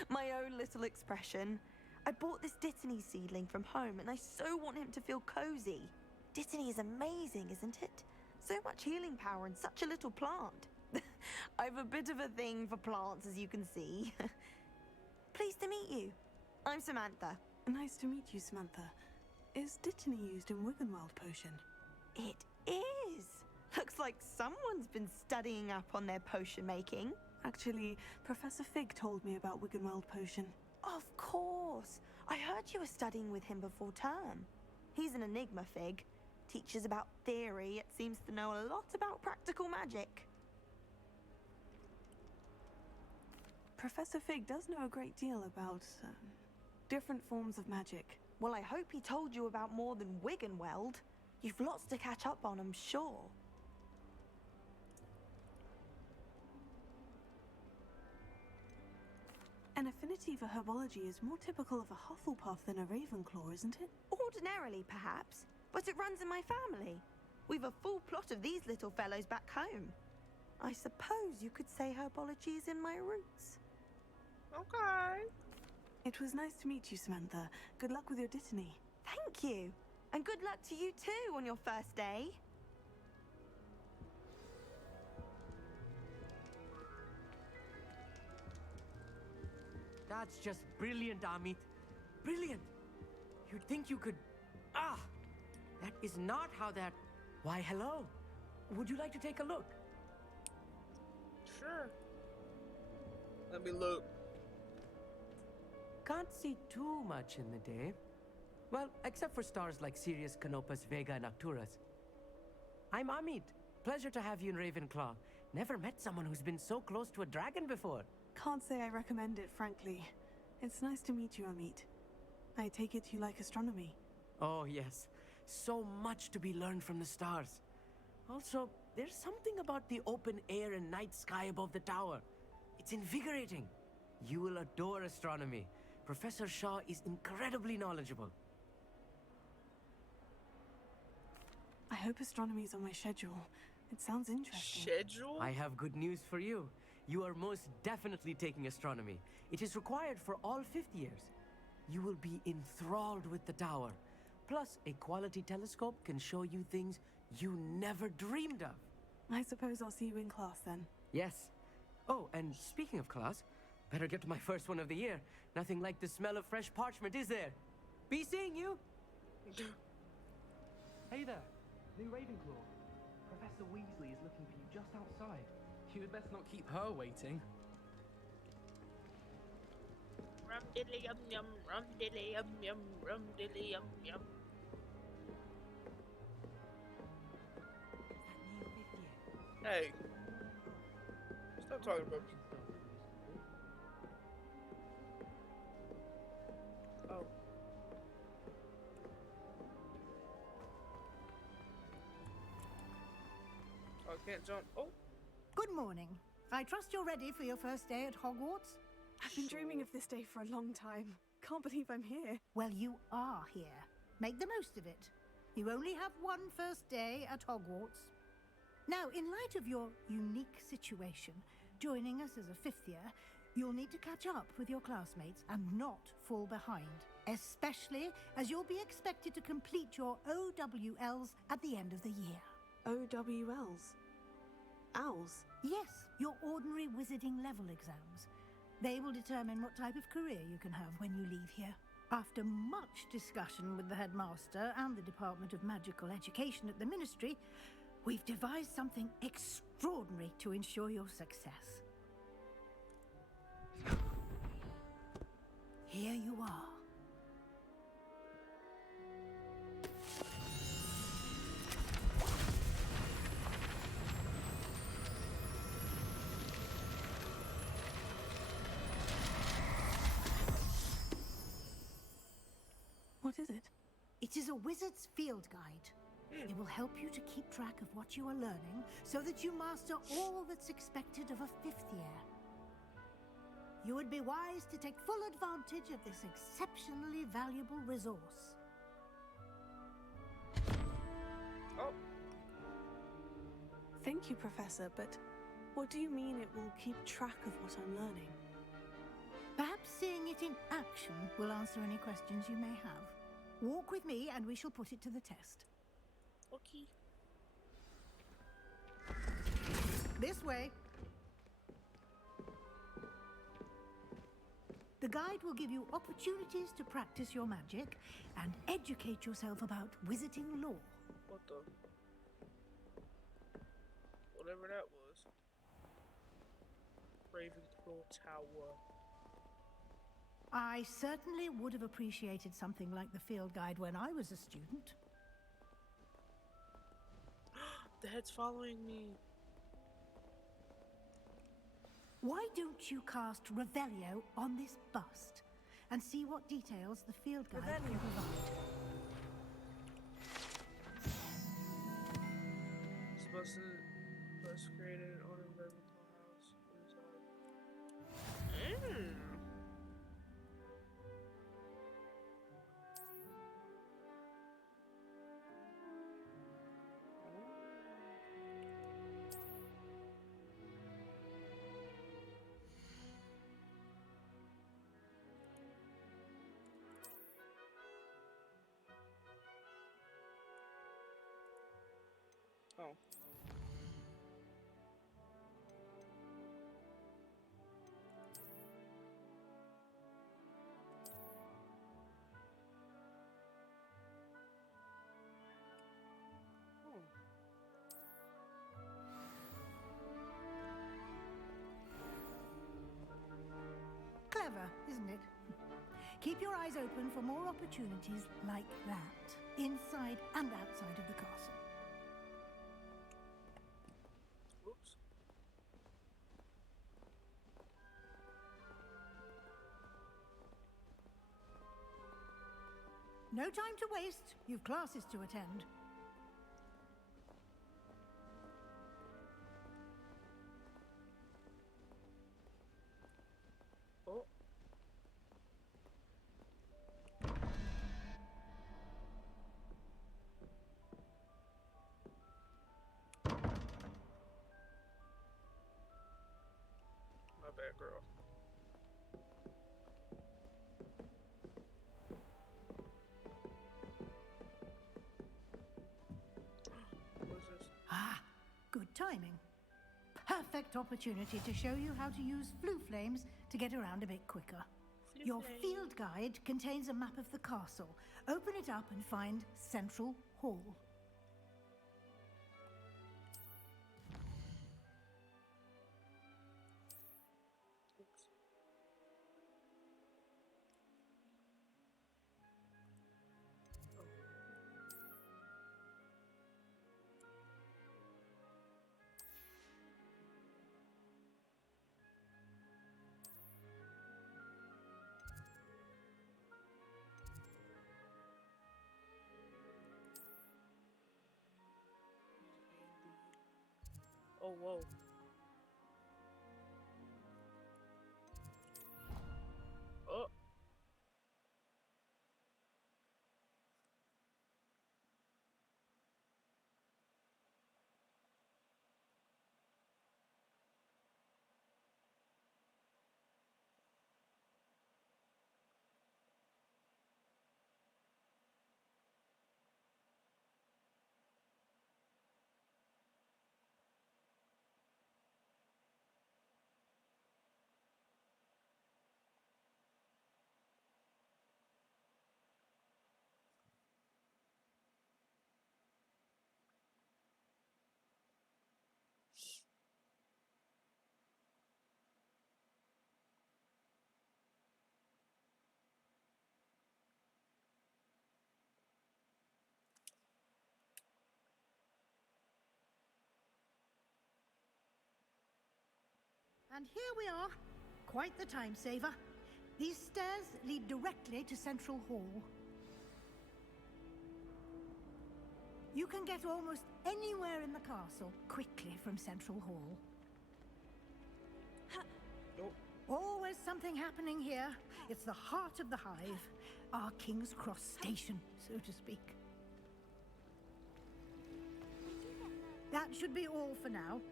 My own little expression. I bought this Dittany seedling from home and I so want him to feel cozy. Dittany is amazing, isn't it? So much healing power in such a little plant. I've a bit of a thing for plants, as you can see. Pleased to meet you. I'm Samantha. Nice to meet you, Samantha. Is Dittany used in Wiggenweld potion? It is. Looks like someone's been studying up on their potion making. Actually, Professor Fig told me about Wiggenweld potion. Of course. I heard you were studying with him before term. He's an enigma, Fig. Teaches about theory, yet seems to know a lot about practical magic. Professor Fig does know a great deal about different forms of magic. Well, I hope he told you about more than Wiggenweld. You've lots to catch up on, I'm sure. An affinity for herbology is more typical of a Hufflepuff than a Ravenclaw, isn't it? Ordinarily, perhaps, but it runs in my family. We've a full plot of these little fellows back home. I suppose you could say herbology is in my roots. Okay. It was nice to meet you, Samantha. Good luck with your Dittany. Thank you. And good luck to you too on your first day. That's just brilliant, Amit. Brilliant. You'd think you could... Ah! That is not how that... Why, hello. Would you like to take a look? Sure. Let me look. Can't see too much in the day. Well, except for stars like Sirius, Canopus, Vega, and Arcturus. I'm Amit. Pleasure to have you in Ravenclaw. Never met someone who's been so close to a dragon before. Can't say I recommend it, frankly. It's nice to meet you, Amit. I take it you like astronomy. Oh, yes. So much to be learned from the stars. Also, there's something about the open air and night sky above the tower. It's invigorating. You will adore astronomy. Professor Shaw is incredibly knowledgeable. I hope astronomy's on my schedule. It sounds interesting. Schedule? I have good news for you. You are most definitely taking astronomy. It is required for all 5th years. You will be enthralled with the tower. Plus, a quality telescope can show you things you never dreamed of. I suppose I'll see you in class then. Yes. Oh, and speaking of class, better get to my first one of the year. Nothing like the smell of fresh parchment, is there? Be seeing you! Hey there, new Ravenclaw. Professor Weasley is looking for you just outside. You had best not keep her waiting. Rum diddly yum yum, rum diddly yum yum, rum diddly yum yum. Hey. Stop talking about me. Oh. Oh, I can't jump. Oh. Good morning. I trust you're ready for your first day at Hogwarts? I've been dreaming of this day for a long time. Can't believe I'm here. Well, you are here. Make the most of it. You only have one first day at Hogwarts. Now, in light of your unique situation, joining us as a fifth year, you'll need to catch up with your classmates and not fall behind, especially as you'll be expected to complete your OWLs at the end of the year. OWLs? Owls? Yes, your ordinary wizarding level exams. They will determine what type of career you can have when you leave here. After much discussion with the headmaster and the Department of Magical Education at the Ministry, we've devised something extraordinary to ensure your success. Here you are. What is it? It is a wizard's field guide. It will help you to keep track of what you are learning so that you master all that's expected of a fifth year. You would be wise to take full advantage of this exceptionally valuable resource. Oh. Thank you, Professor, but what do you mean it will keep track of what I'm learning? Perhaps seeing it in action will answer any questions you may have. Walk with me and we shall put it to the test. Okay. This way. The guide will give you opportunities to practice your magic and educate yourself about wizarding lore. What the? Whatever that was. Ravenclaw Tower. I certainly would have appreciated something like the field guide when I was a student. The head's following me. Why don't you cast Revelio on this bust and see what details the field guide can provide? Supposed to create an honor of Ravenclaw house. Oh. Clever, isn't it? Keep your eyes open for more opportunities like that, inside and outside of the castle. Oops. No time to waste. You've classes to attend. Oh. My bad, girl. What is this? Ah, good timing. Perfect opportunity to show you how to use flue flames to get around a bit quicker. Your field guide contains a map of the castle. Open it up and find Central Hall. Oops. Oh, whoa. Oh. And here we are. Quite the time saver. These stairs lead directly to Central Hall. You can get almost anywhere in the castle quickly from Central Hall. Always something happening here. It's the heart of the Hive, our King's Cross station, so to speak. That should be all for now.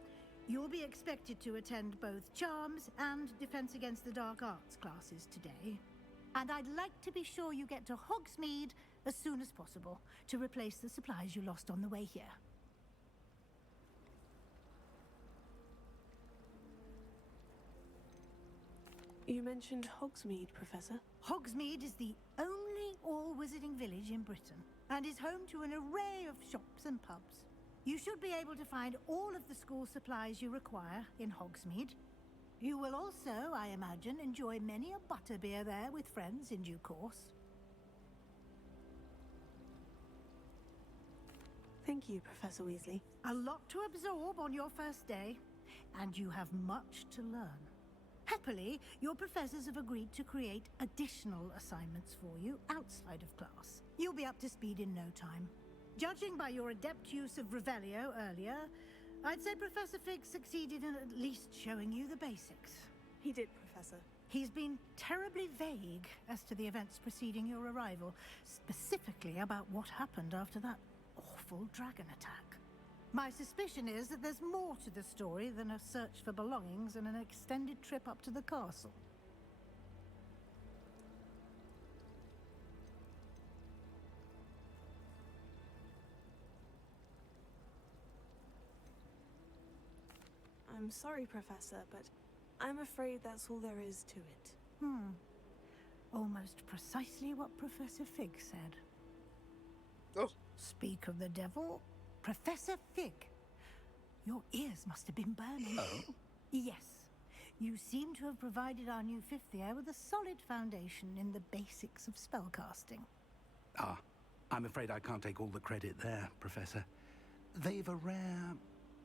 You'll be expected to attend both Charms and Defense Against the Dark Arts classes today. And I'd like to be sure you get to Hogsmeade as soon as possible to replace the supplies you lost on the way here. You mentioned Hogsmeade, Professor. Hogsmeade is the only all-wizarding village in Britain and is home to an array of shops and pubs. You should be able to find all of the school supplies you require in Hogsmeade. You will also, I imagine, enjoy many a butterbeer there with friends in due course. Thank you, Professor Weasley. A lot to absorb on your first day, and you have much to learn. Happily, your professors have agreed to create additional assignments for you outside of class. You'll be up to speed in no time. Judging by your adept use of Revelio earlier, I'd say Professor Fig succeeded in at least showing you the basics. He did, Professor. He's been terribly vague as to the events preceding your arrival, specifically about what happened after that awful dragon attack. My suspicion is that there's more to the story than a search for belongings and an extended trip up to the castle. I'm sorry, Professor, but I'm afraid that's all there is to it. Almost precisely what Professor Fig said. Oh. Speak of the devil, Professor Fig. Your ears must have been burning. Oh? Yes. You seem to have provided our new fifth year with a solid foundation in the basics of spellcasting. Ah, I'm afraid I can't take all the credit there, Professor. They've a rare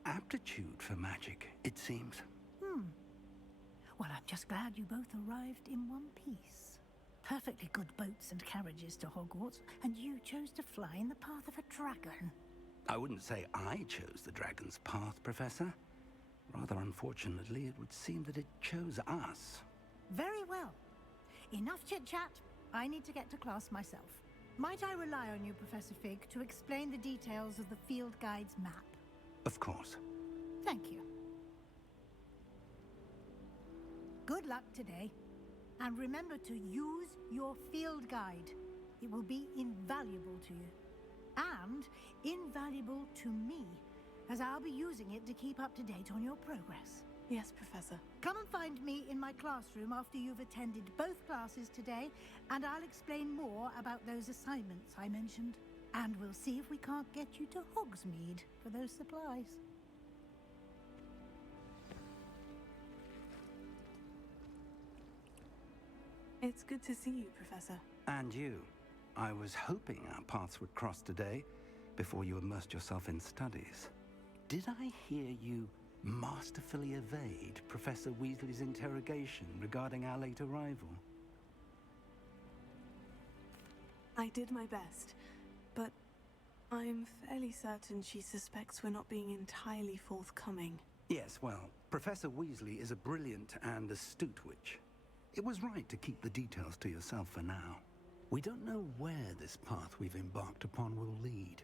aptitude for magic, it seems. Well, I'm just glad you both arrived in one piece. Perfectly good boats and carriages to Hogwarts, and you chose to fly in the path of a dragon. I wouldn't say I chose the dragon's path, Professor. Rather unfortunately, it would seem that it chose us. Very well. Enough chit-chat. I need to get to class myself. Might I rely on you, Professor Fig, to explain the details of the field guide's map? Of course. Thank you. Good luck today. And remember to use your field guide. It will be invaluable to you. And invaluable to me, as I'll be using it to keep up to date on your progress. Yes, Professor. Come and find me in my classroom after you've attended both classes today, and I'll explain more about those assignments I mentioned. And we'll see if we can't get you to Hogsmeade for those supplies. It's good to see you, Professor. And you. I was hoping our paths would cross today, before you immersed yourself in studies. Did I hear you masterfully evade Professor Weasley's interrogation regarding our late arrival? I did my best, but I'm fairly certain she suspects we're not being entirely forthcoming. Yes, well, Professor Weasley is a brilliant and astute witch. It was right to keep the details to yourself for now. We don't know where this path we've embarked upon will lead.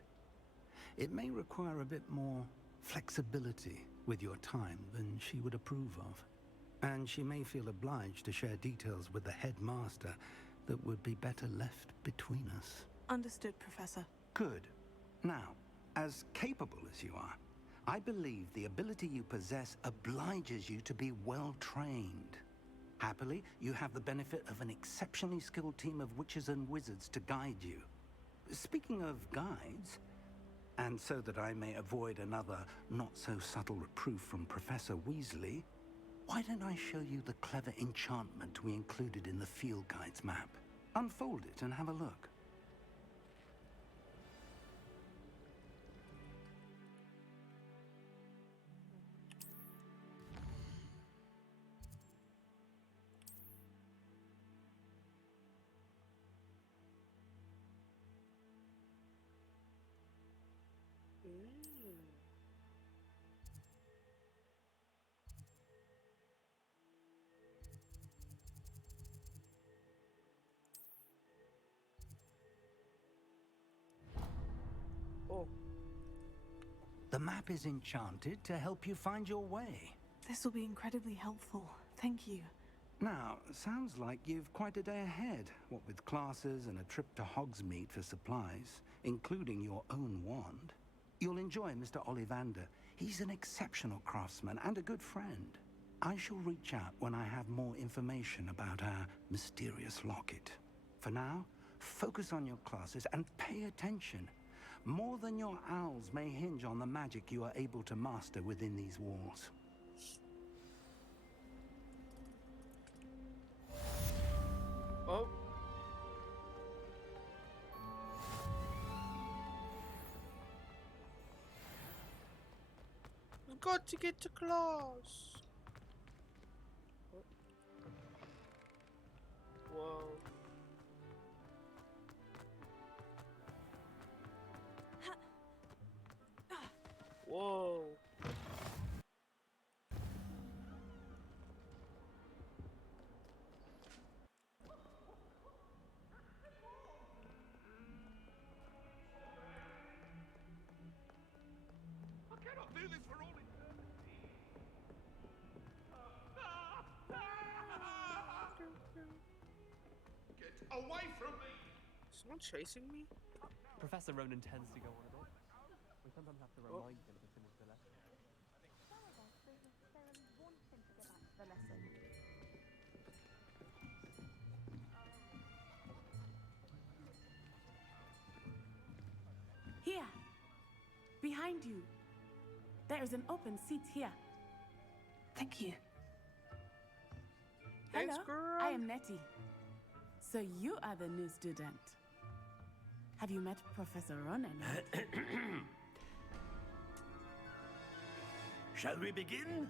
It may require a bit more flexibility with your time than she would approve of. And she may feel obliged to share details with the headmaster that would be better left between us. Understood, Professor. Good. Now, as capable as you are, I believe the ability you possess obliges you to be well trained. Happily, you have the benefit of an exceptionally skilled team of witches and wizards to guide you. Speaking of guides, and so that I may avoid another not-so-subtle reproof from Professor Weasley, why don't I show you the clever enchantment we included in the field guide's map? Unfold it and have a look. The map is enchanted to help you find your way. This will be incredibly helpful. Thank you. Now, sounds like you've quite a day ahead, what with classes and a trip to Hogsmeade for supplies, including your own wand. You'll enjoy Mr. Ollivander. He's an exceptional craftsman and a good friend. I shall reach out when I have more information about our mysterious locket. For now, focus on your classes and pay attention. More than your owls may hinge on the magic you are able to master within these walls. Oh. We've got to get to class. Whoa. Whoa. I cannot do this for all eternity. Get away from me! Is someone chasing me? Professor Ronan tends to go on a bit. We sometimes have to remind him to finish the lesson. Here, behind you. There is an open seat here. Thank you. Thanks, Hello, girl. I am Nettie. So you are the new student. Have you met Professor Ronan yet? Shall we begin?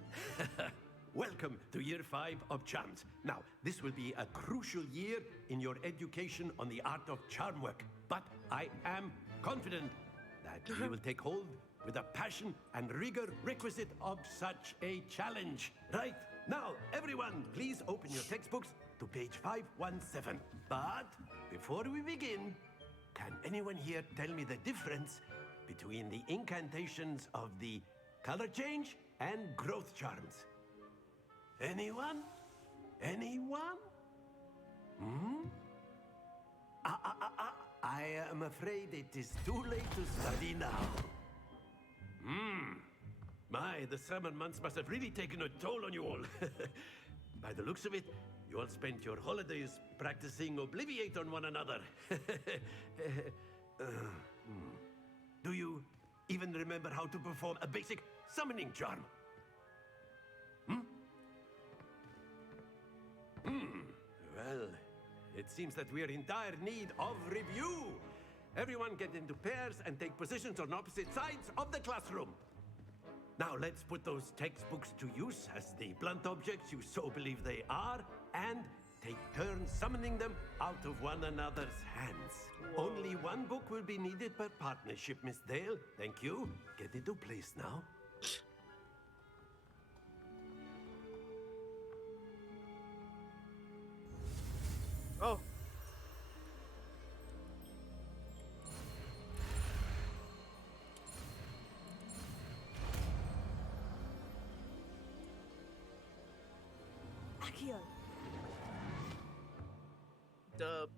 Welcome to year 5 of charms. Now, this will be a crucial year in your education on the art of charm work. But I am confident that you will take hold with the passion and rigor requisite of such a challenge. Right, now, everyone, please open your textbooks to page 517. But before we begin, can anyone here tell me the difference between the incantations of the color change and growth charms? Anyone? Anyone? Hmm? I am afraid it is too late to study now. My, the summer months must have really taken a toll on you all. By the looks of it, you all spent your holidays practicing Obliviate on one another. Do you even remember how to perform a basic summoning charm? Well, it seems that we are in dire need of review. Everyone get into pairs and take positions on opposite sides of the classroom. Now let's put those textbooks to use as the blunt objects you so believe they are, and take turns summoning them out of one another's hands. Whoa. Only one book will be needed per partnership, Miss Dale. Thank you. Get into place now. Oh. Accio, Dub.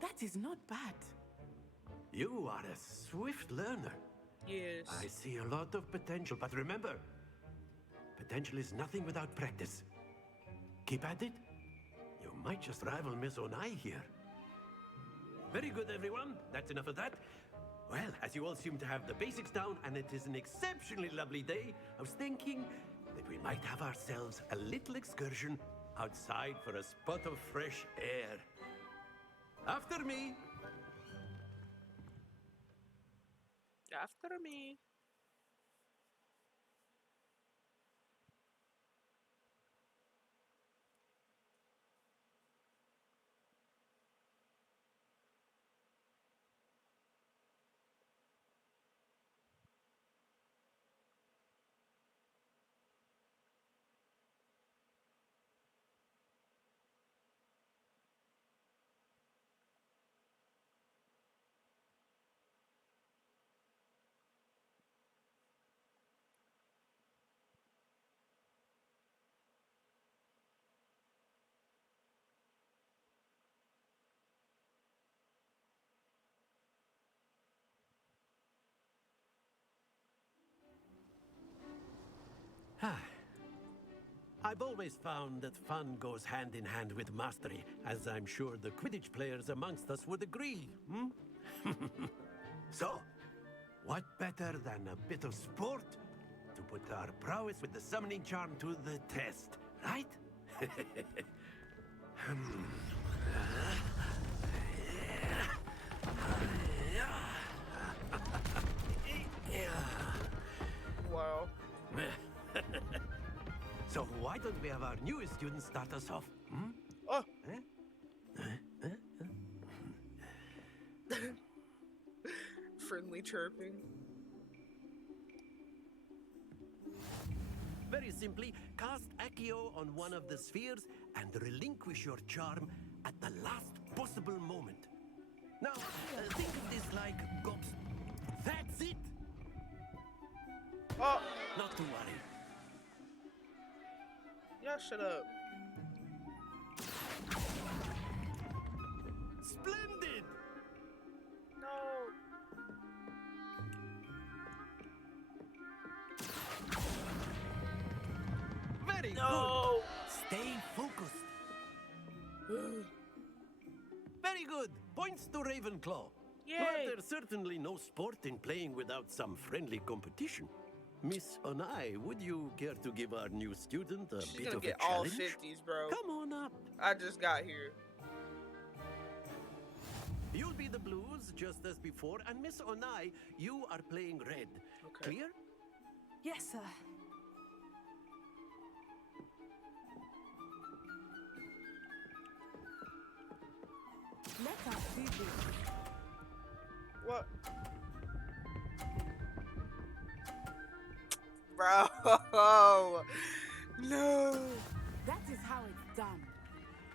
that is not bad. You are a swift learner. Yes. I see a lot of potential, but remember, potential is nothing without practice. Keep at it. You might just rival Miss Onai here. Very good, everyone. That's enough of that. Well, as you all seem to have the basics down, and it is an exceptionally lovely day, I was thinking that we might have ourselves a little excursion outside for a spot of fresh air. After me. After me. I've always found that fun goes hand in hand with mastery, as I'm sure the Quidditch players amongst us would agree. So, what better than a bit of sport to put our prowess with the summoning charm to the test, right? Wow. So why don't we have our newest student start us off? Oh. Friendly chirping. Very simply, cast Accio on one of the spheres and relinquish your charm at the last possible moment. Now, think of this like gobs. That's it! Oh! Not to worry. Yeah, shut up. Splendid! No. Very No. good. Stay focused. Very good. Points to Ravenclaw. Yay. But there's certainly no sport in playing without some friendly competition. Miss Onai, would you care to give our new student a She's bit gonna of get a all challenge? 50s, bro. Come on up. I just got here. You'll be the blues just as before, and Miss Onai, you are playing red. Okay. Clear? Yes, sir. Let us see this. What? Bro! No! That is how it's done.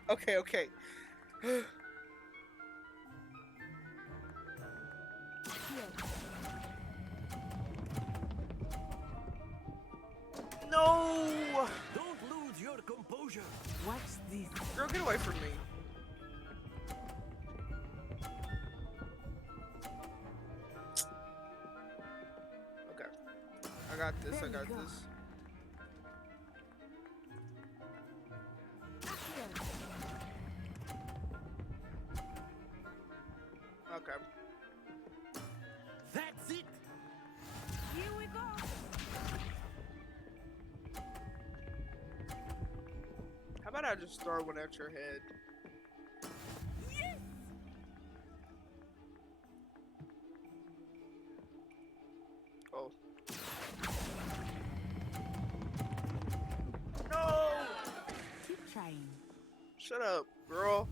Okay, okay. No! Don't lose your composure. Watch this. Girl, get away from me. Okay. I got this, I got this. Okay. That's it. Here we go. How about I just throw one at your head? Yes! Oh. No! Keep trying. Shut up, girl.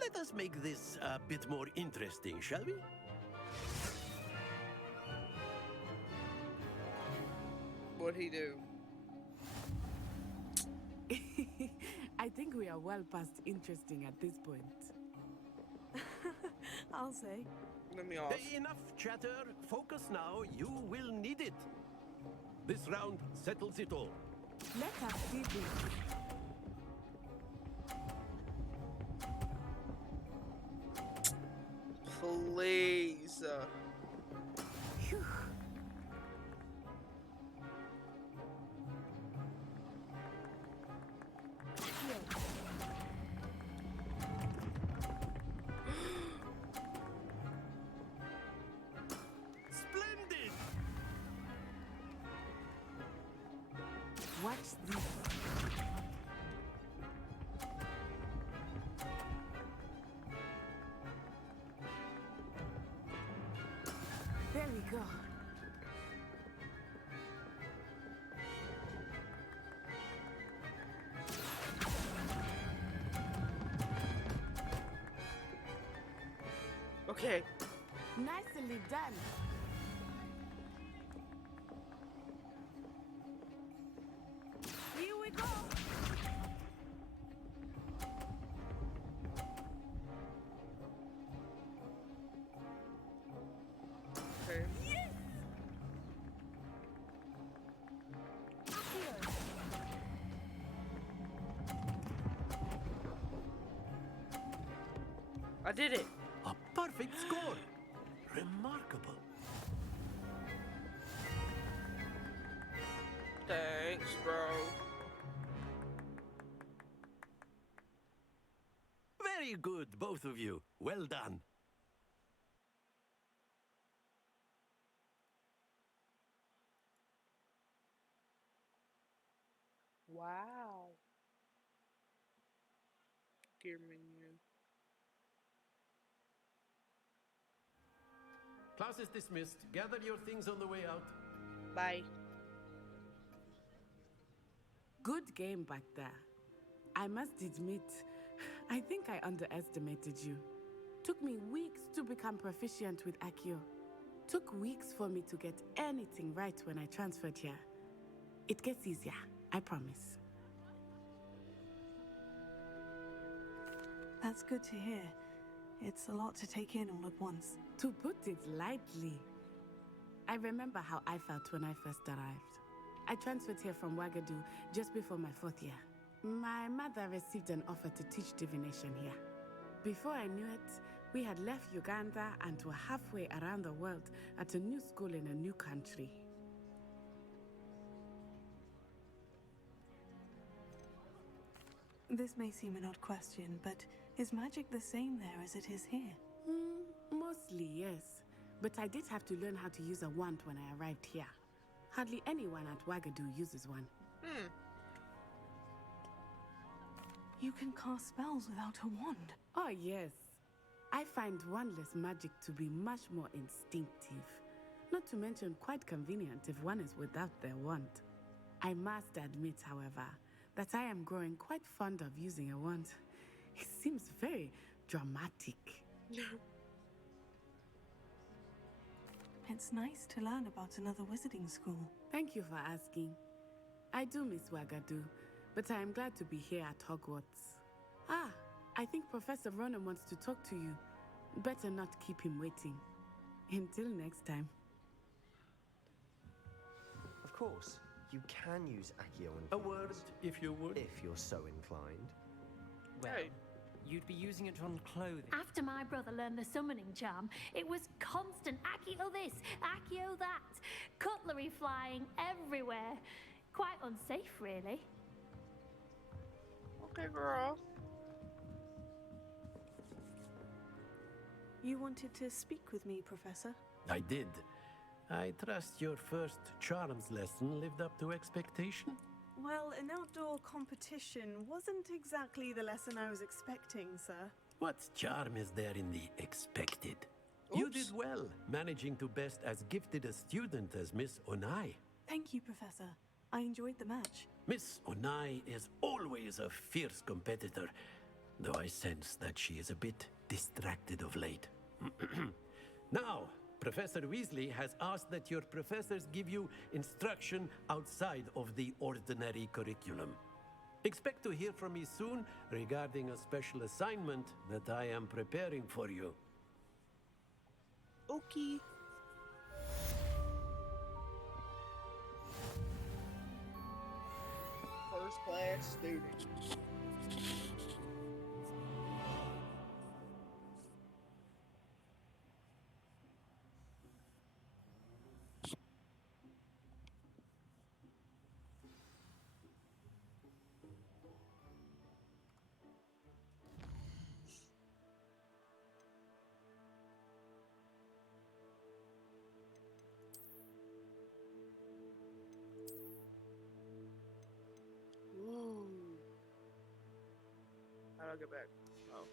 Let us make this a bit more interesting, shall we? What'd he do? I think we are well past interesting at this point. I'll say. Let me off. Enough chatter. Focus now. You will need it. This round settles it all. Let us see this. Please. Phew. Splendid! Watch this. There we go. Okay. Nicely done. Here we go. Okay. Yes! I did it. perfect score. Remarkable. Thanks, bro. Very good, both of you. Well done. Wow. Gear menu. Class is dismissed. Gather your things on the way out. Bye. Good game back there. I must admit, I think I underestimated you. Took me weeks to become proficient with Accio. Took weeks for me to get anything right when I transferred here. It gets easier, I promise. That's good to hear. It's a lot to take in all at once. To put it lightly, I remember how I felt when I first arrived. I transferred here from Ouagadougou just before my 4th year. My mother received an offer to teach divination here. Before I knew it, we had left Uganda and were halfway around the world at a new school in a new country. This may seem an odd question, but is magic the same there as it is here? Mostly, yes. But I did have to learn how to use a wand when I arrived here. Hardly anyone at Ouagadougou uses one. You can cast spells without a wand. Oh, yes. I find wandless magic to be much more instinctive. Not to mention quite convenient if one is without their wand. I must admit, however, that I am growing quite fond of using a wand. It seems very dramatic. It's nice to learn about another wizarding school. Thank you for asking. I do miss Ouagadougou, but I am glad to be here at Hogwarts. Ah, I think Professor Ronan wants to talk to you. Better not keep him waiting. Until next time. Of course, you can use Accio and A word, if you would. if you're so inclined. Well, you'd be using it on clothing. After my brother learned the summoning charm, it was constant Accio this, Accio that. Cutlery flying everywhere. Quite unsafe, really. Okay, girl. You wanted to speak with me, Professor? I did. I trust your first charms lesson lived up to expectation? Well, an outdoor competition wasn't exactly the lesson I was expecting, sir. What charm is there in the expected? You did well, managing to best as gifted a student as Miss Onai. Thank you, Professor. I enjoyed the match. Miss Onai is always a fierce competitor, though I sense that she is a bit distracted of late. Now, Professor Weasley has asked that your professors give you instruction outside of the ordinary curriculum. Expect to hear from me soon regarding a special assignment that I am preparing for you. Okay. First class student. Ooh. How do I get back? Oh.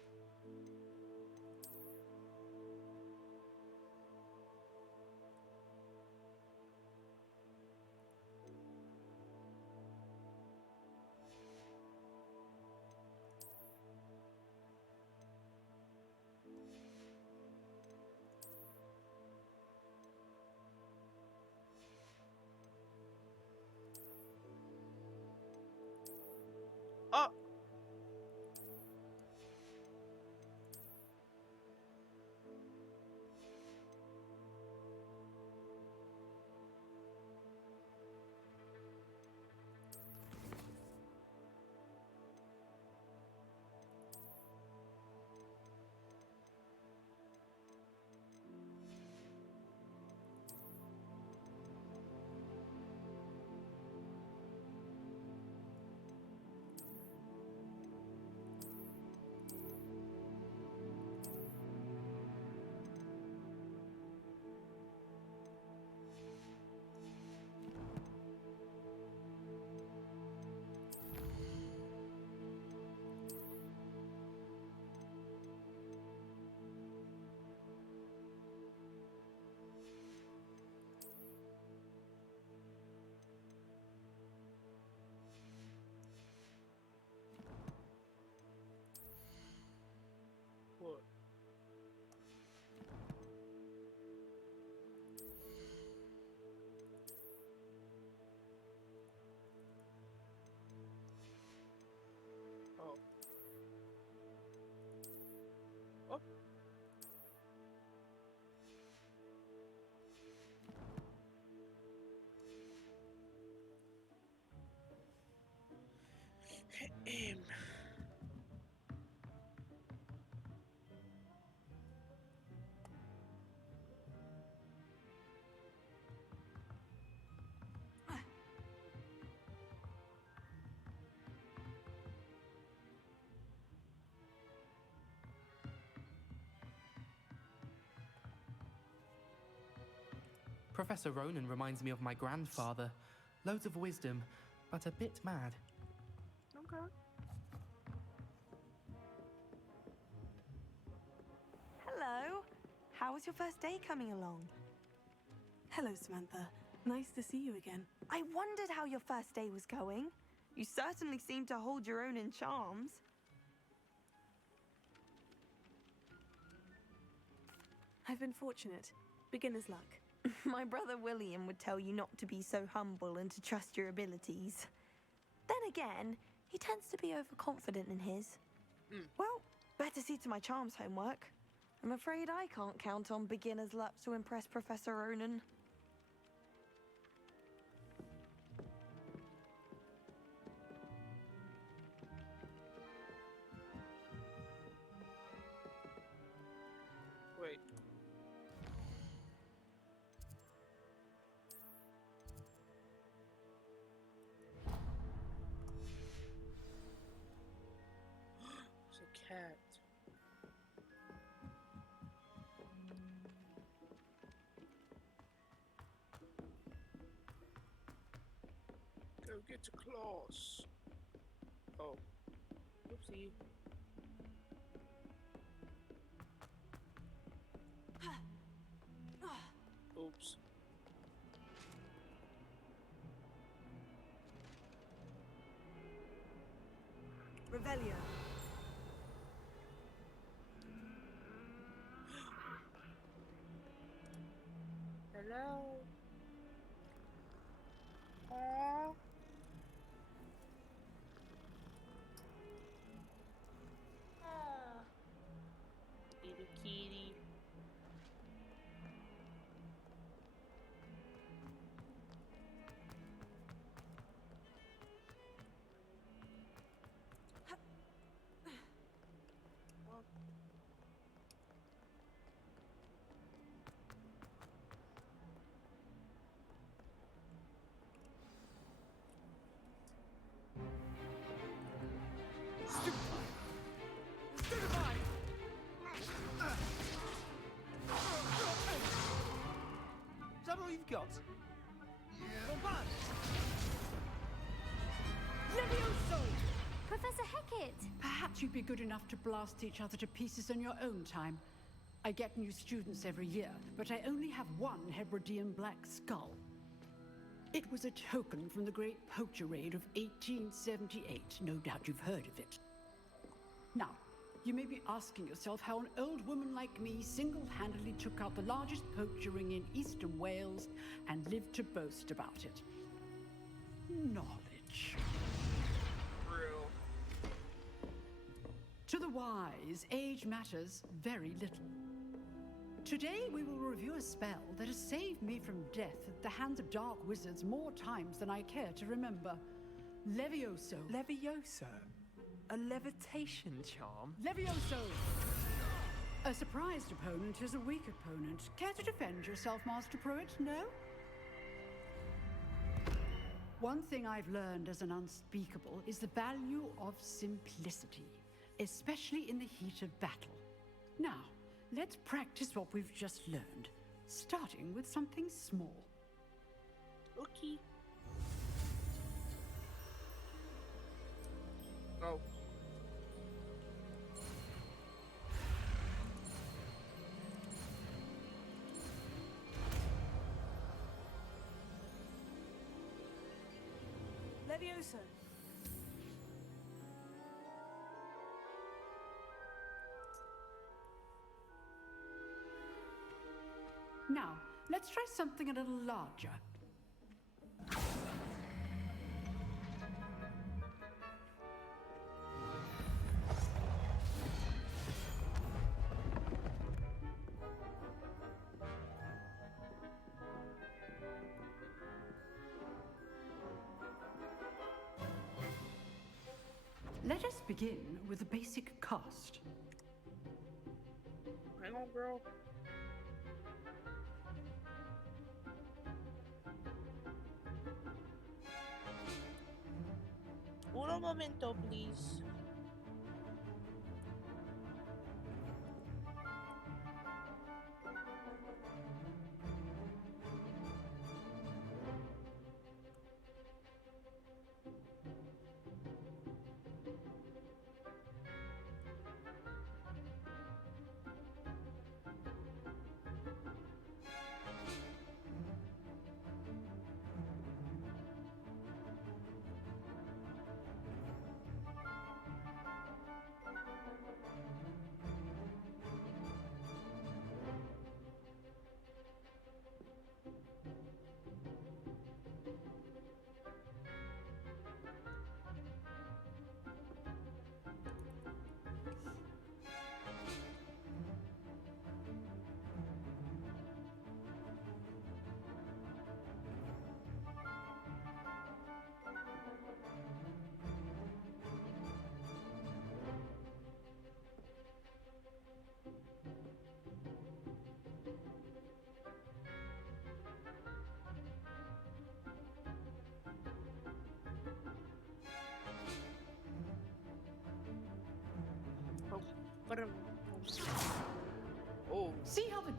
Oh! Professor Ronan reminds me of my grandfather. Loads of wisdom, but a bit mad. Okay. Hello. How was your first day coming along? Hello, Samantha. Nice to see you again. I wondered how your first day was going. You certainly seem to hold your own in charms. I've been fortunate. Beginner's luck. My brother William would tell you not to be so humble and to trust your abilities. Then again, he tends to be overconfident in his. Well, better see to my charms homework. I'm afraid I can't count on beginner's luck to impress Professor Ronan. Wait. It's a cat. Go get your claws. Oh. Oopsie. Oops. Revelio. Hello. Aww. Little kitty. Is that all you've got? Bombard! Levioso! Professor Hecat! Perhaps you'd be good enough to blast each other to pieces in your own time. I get new students every year, but I only have one Hebridean black skull. It was a token from the Great Poacher Raid of 1878. No doubt you've heard of it. Now, you may be asking yourself how an old woman like me single-handedly took out the largest poacher ring in eastern Wales and lived to boast about it. Knowledge. Real. To the wise, age matters very little. Today we will review a spell that has saved me from death at the hands of dark wizards more times than I care to remember. Levioso. Levioso? A levitation charm? Levioso! A surprised opponent is a weak opponent. Care to defend yourself, Master Pruitt? No? One thing I've learned as an unspeakable is the value of simplicity, especially in the heat of battle. Now, let's practice what we've just learned, starting with something small. Okay. Oh. Levioso. Now, let's try something a little larger. Let us begin with a basic cast. Hang on, girl. Un momento, please.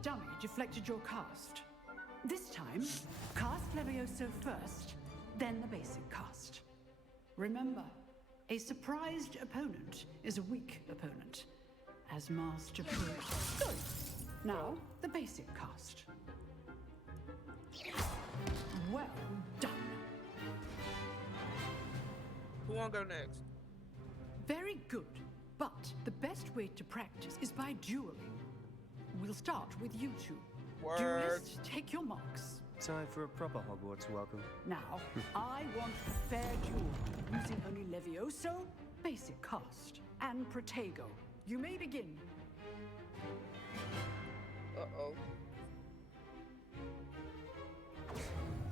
dummy deflected your cast. This time, cast Levioso first, then the basic cast. Remember, a surprised opponent is a weak opponent, as Master proved. Good. Now, the basic cast. Well done. Who wanna go next? Very good, but the best way to practice is by dueling. We'll start with you two. Word. Duelists, take your marks. Time for a proper Hogwarts welcome. Now, I want a fair duel, using only Levioso, basic cast, and Protego. You may begin. Uh-oh.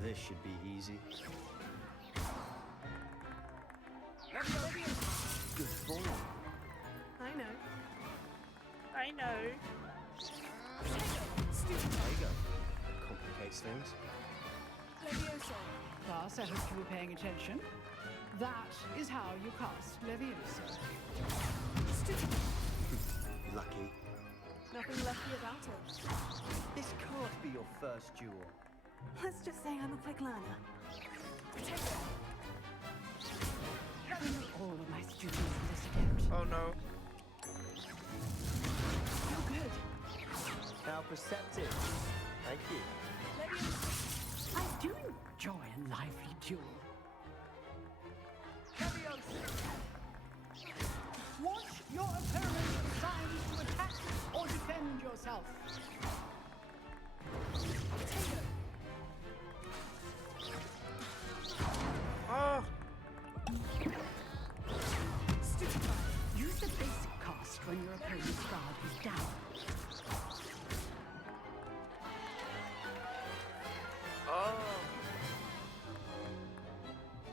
This should be easy. Good form. I know. I know. Protego. Complicates things. Levioso. Class, I hope you were paying attention. That is how you cast Levioso. Lucky. Nothing lucky about it. This can't be your first duel. Let's just say I'm a quick learner. All of my students in this attempt. Oh no. You're good. How perceptive. Thank you. I do enjoy a lively duel. Watch your opponent's signs to attack or defend yourself. Oh. Use the basic cast when your opponent's guard is down. Oh.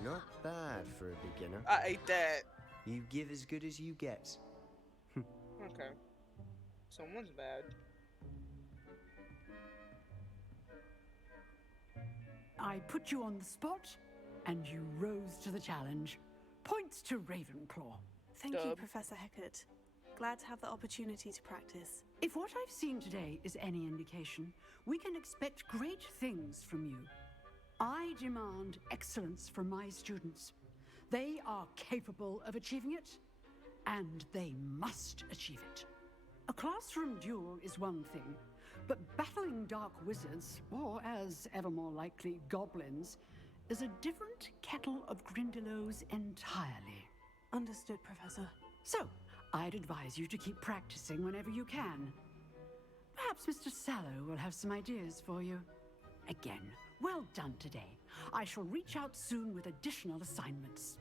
Not bad for a beginner. I ate that. You give as good as you get. Okay. Someone's bad. I put you on the spot, and you rose to the challenge. Points to Ravenclaw. Thank you, Professor Hecat. Glad to have the opportunity to practice. If what I've seen today is any indication, we can expect great things from you. I demand excellence from my students. They are capable of achieving it, and they must achieve it. A classroom duel is one thing, but battling dark wizards, or as ever more likely, goblins, is a different kettle of Grindylows entirely. Understood, Professor. So, I'd advise you to keep practicing whenever you can. Perhaps Mr. Sallow will have some ideas for you. Again, well done today. I shall reach out soon with additional assignments.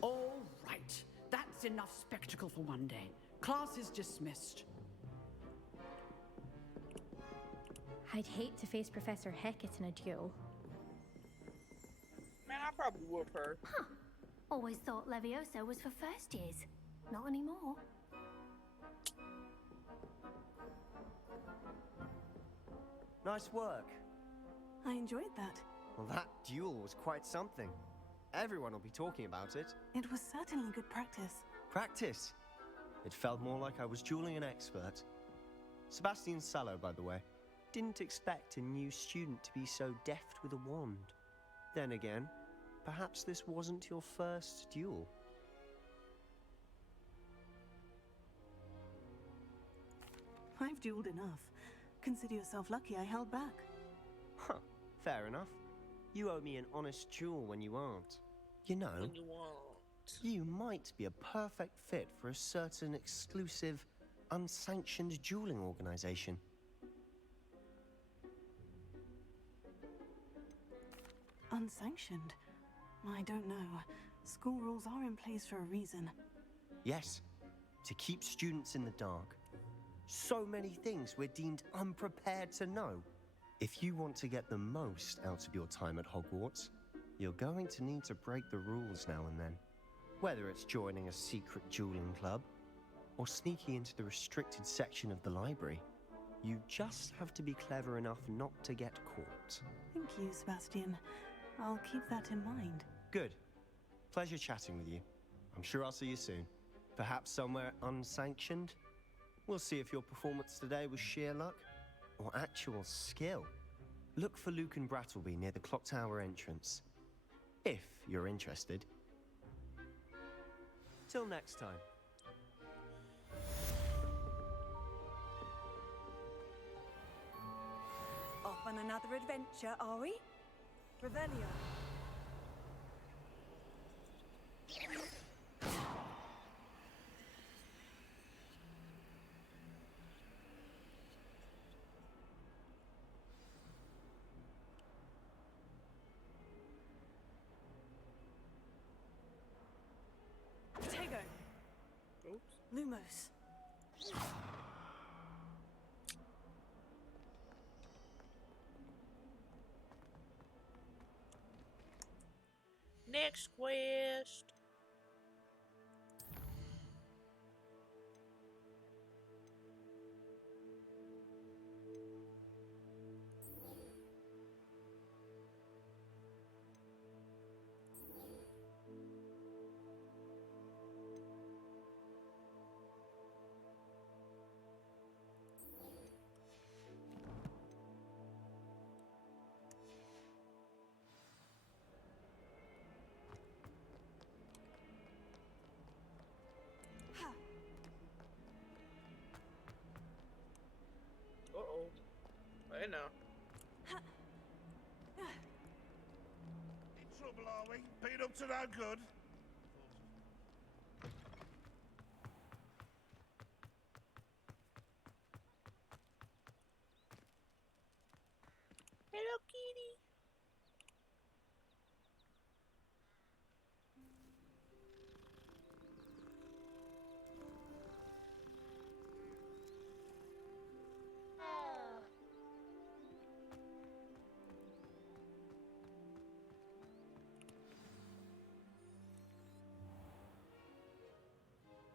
All right, that's enough spectacle for one day. Class is dismissed. I'd hate to face Professor Hecat in a duel. Man, I probably whoop her. Huh. Always thought Levioso was for first years. Not anymore. Nice work. I enjoyed that. Well, that duel was quite something. Everyone will be talking about it. It was certainly good practice. Practice? It felt more like I was dueling an expert. Sebastian Sallow, by the way. Didn't expect a new student to be so deft with a wand. Then again, perhaps this wasn't your first duel. I've dueled enough. Consider yourself lucky I held back. Huh, fair enough. You owe me an honest duel when you aren't. You know, When you want. you might be a perfect fit for a certain exclusive, unsanctioned dueling organization. Unsanctioned? I don't know. School rules are in place for a reason. Yes, to keep students in the dark. So many things we're deemed unprepared to know. If you want to get the most out of your time at Hogwarts, you're going to need to break the rules now and then. Whether it's joining a secret dueling club, or sneaking into the restricted section of the library, you just have to be clever enough not to get caught. Thank you, Sebastian. I'll keep that in mind. Good. Pleasure chatting with you. I'm sure I'll see you soon. Perhaps somewhere unsanctioned? We'll see if your performance today was sheer luck or actual skill. Look for Luke and Brattleby near the clock tower entrance, if you're interested. Till next time. Off on another adventure, are we? Revelio. Tego. Oops. Lumos. Next quest. Uh-oh. I know. In trouble, are we? Been up to no good? Hello, kitty.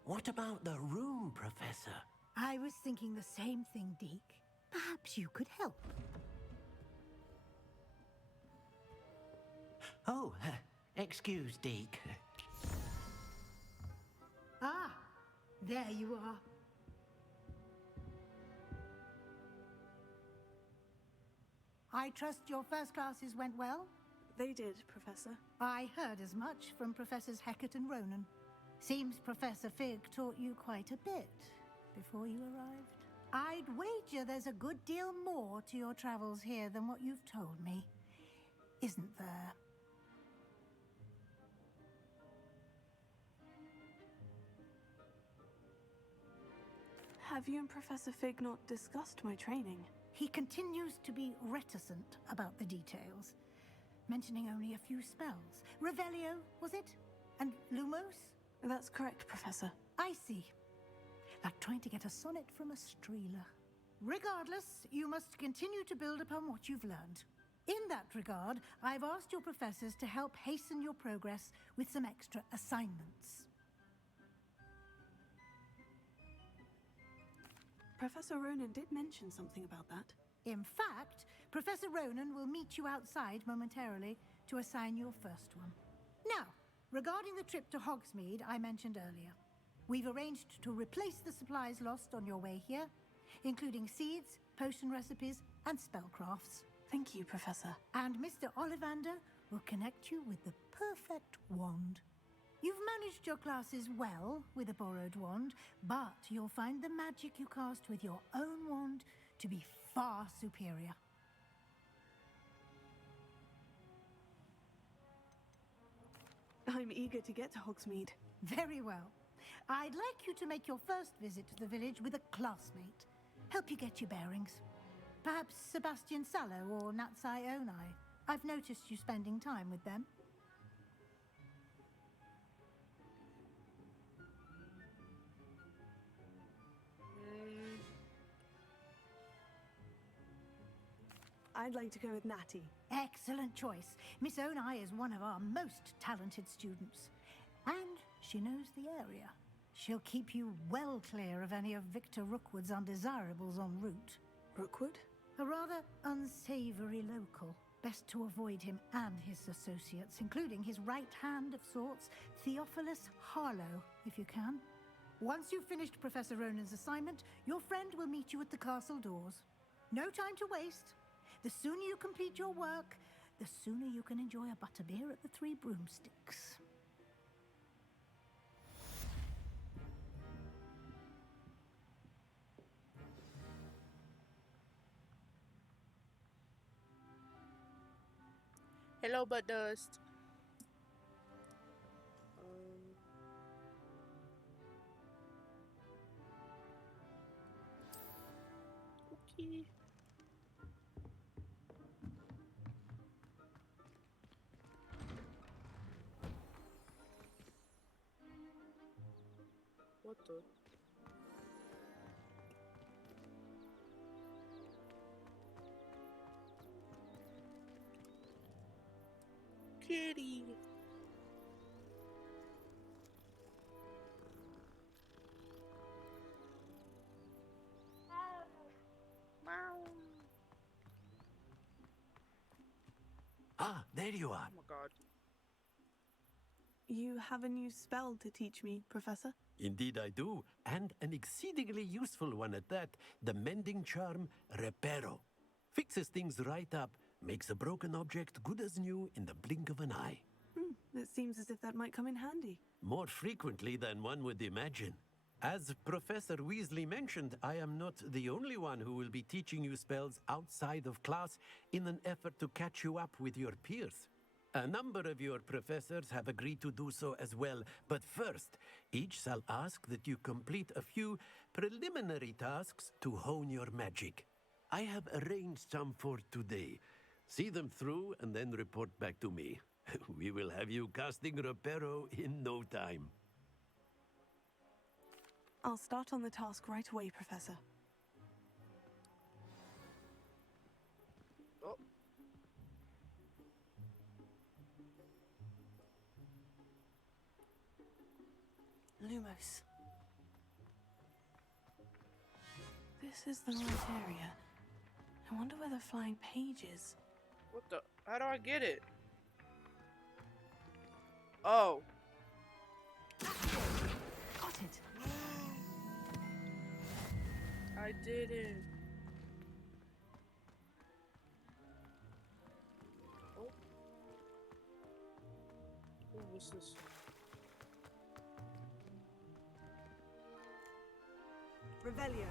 What about the room, Professor? I was thinking the same thing, Deke. Perhaps you could help. Oh, excuse, Deke. Ah, there you are. I trust your first classes went well? They did, Professor. I heard as much from Professors Hecat and Ronan. Seems Professor Fig taught you quite a bit before you arrived. I'd wager there's a good deal more to your travels here than what you've told me. Isn't there? Have you and Professor Fig not discussed my training? He continues to be reticent about the details, mentioning only a few spells. Revelio, was it? And Lumos? That's correct, Professor. I see. Like trying to get a sonnet from a streeler. Regardless, you must continue to build upon what you've learned. In that regard, I've asked your professors to help hasten your progress with some extra assignments. Professor Ronan did mention something about that. In fact, Professor Ronan will meet you outside momentarily to assign your first one. Now, regarding the trip to Hogsmeade I mentioned earlier, we've arranged to replace the supplies lost on your way here, including seeds, potion recipes, and spellcrafts. Thank you, Professor. And Mr. Ollivander will connect you with the perfect wand. You've managed your classes well with a borrowed wand, but you'll find the magic you cast with your own wand to be far superior. I'm eager to get to Hogsmeade. Very well. I'd like you to make your first visit to the village with a classmate. Help you get your bearings. Perhaps Sebastian Sallow or Natsai Onai. I've noticed you spending time with them. I'd like to go with Natty. Excellent choice. Miss Onai is one of our most talented students. And she knows the area. She'll keep you well clear of any of Victor Rookwood's undesirables en route. Rookwood? A rather unsavory local. Best to avoid him and his associates, including his right hand of sorts, Theophilus Harlow, if you can. Once you've finished Professor Ronan's assignment, your friend will meet you at the castle doors. No time to waste. The sooner you complete your work, the sooner you can enjoy a butterbeer at the Three Broomsticks. Hello, Butt Dust. Okay. What the? Kitty. Ah, there you are. Oh my god. You have a new spell to teach me, Professor? Indeed I do, and an exceedingly useful one at that. The mending charm, Reparo. Fixes things right up, makes a broken object good as new in the blink of an eye. It seems as if that might come in handy. More frequently than one would imagine. As Professor Weasley mentioned, I am not the only one who will be teaching you spells outside of class in an effort to catch you up with your peers. A number of your professors have agreed to do so as well, but first, each shall ask that you complete a few preliminary tasks to hone your magic. I have arranged some for today. See them through and then report back to me. We will have you casting Reparo in no time. I'll start on the task right away, Professor. Oh. Lumos. This is the right area. I wonder where the flying page is. What the? How do I get it? Oh. Got it. I did it. Oh. What was this? Revelio.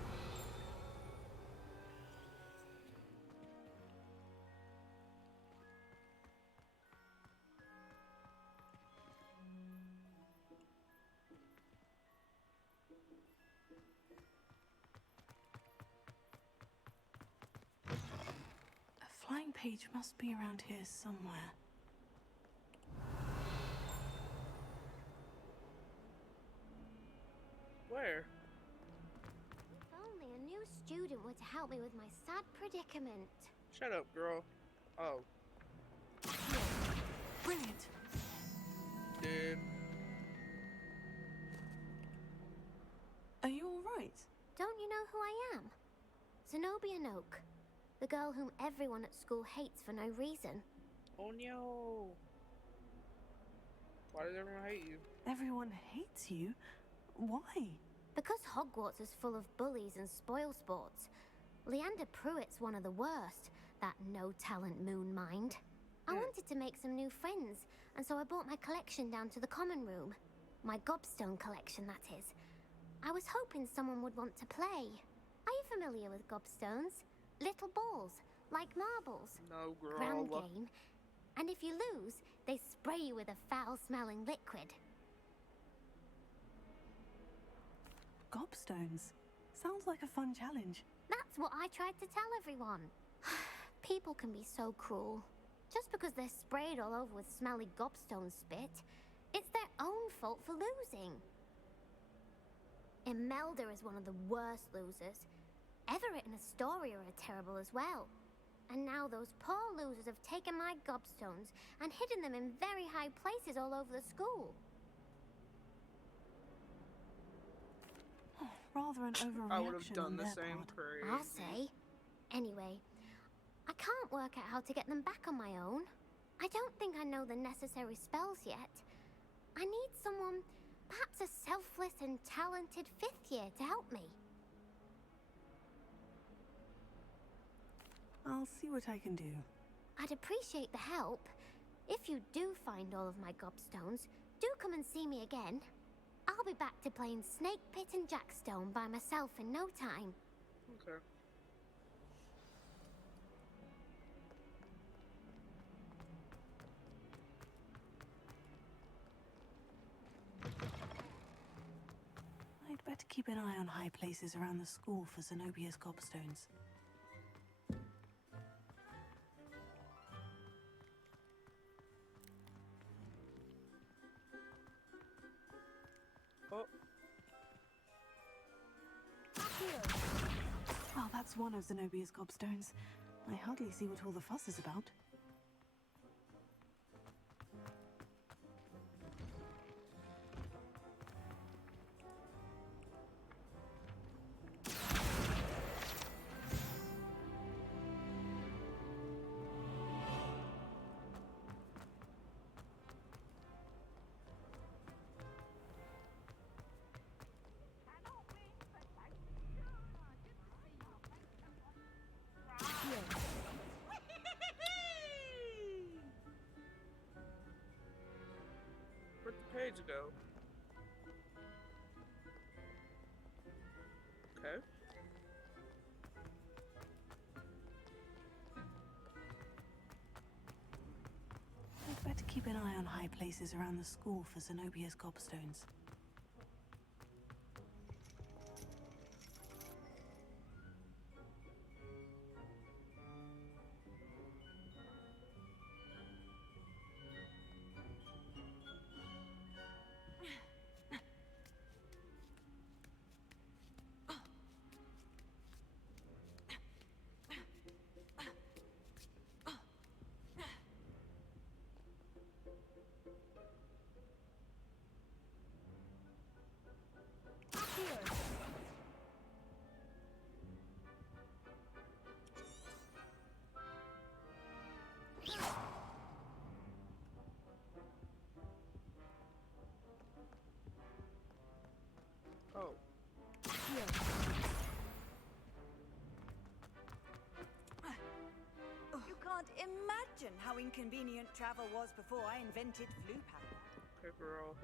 A flying page must be around here somewhere. Where? If only a new student were to help me with my sad predicament. Shut up, girl. Oh. Brilliant. Dude. Are you all right? Don't you know who I am? Zenobia Noak, the girl whom everyone at school hates for no reason. Oh no. Why does everyone hate you? Everyone hates you? Why? Because Hogwarts is full of bullies and spoil sports. Leander Pruitt's one of the worst, that no-talent moon mind. I wanted to make some new friends, and so I brought my collection down to the common room. My gobstone collection, that is. I was hoping someone would want to play. Are you familiar with gobstones? Little balls, like marbles. No, girl. Ground game. And if you lose, they spray you with a foul-smelling liquid. Gobstones. Sounds like a fun challenge. That's what I tried to tell everyone. People can be so cruel. Just because they're sprayed all over with smelly gobstone spit, it's their own fault for losing. Imelda is one of the worst losers. Everett and Astoria are terrible as well. And now those poor losers have taken my gobstones and hidden them in very high places all over the school. Rather an overreaction. I would have done the on their same part. crazy. I'll say. Anyway, I can't work out how to get them back on my own. I don't think I know the necessary spells yet. I need someone Perhaps a selfless and talented 5th year to help me. I'll see what I can do. I'd appreciate the help. If you do find all of my gobstones, do come and see me again. I'll be back to playing Snake Pit and Jackstone by myself in no time. Okay. I'd better keep an eye on high places around the school for Zenobia's gobstones. Oh. Well, that's one of Zenobia's gobstones. I hardly see what all the fuss is about. Where'd the page go? Okay. I'd better keep an eye on high places around the school for Zenobia's gobstones. Oh. You can't imagine how inconvenient travel was before I invented flu powder. Okay, girl.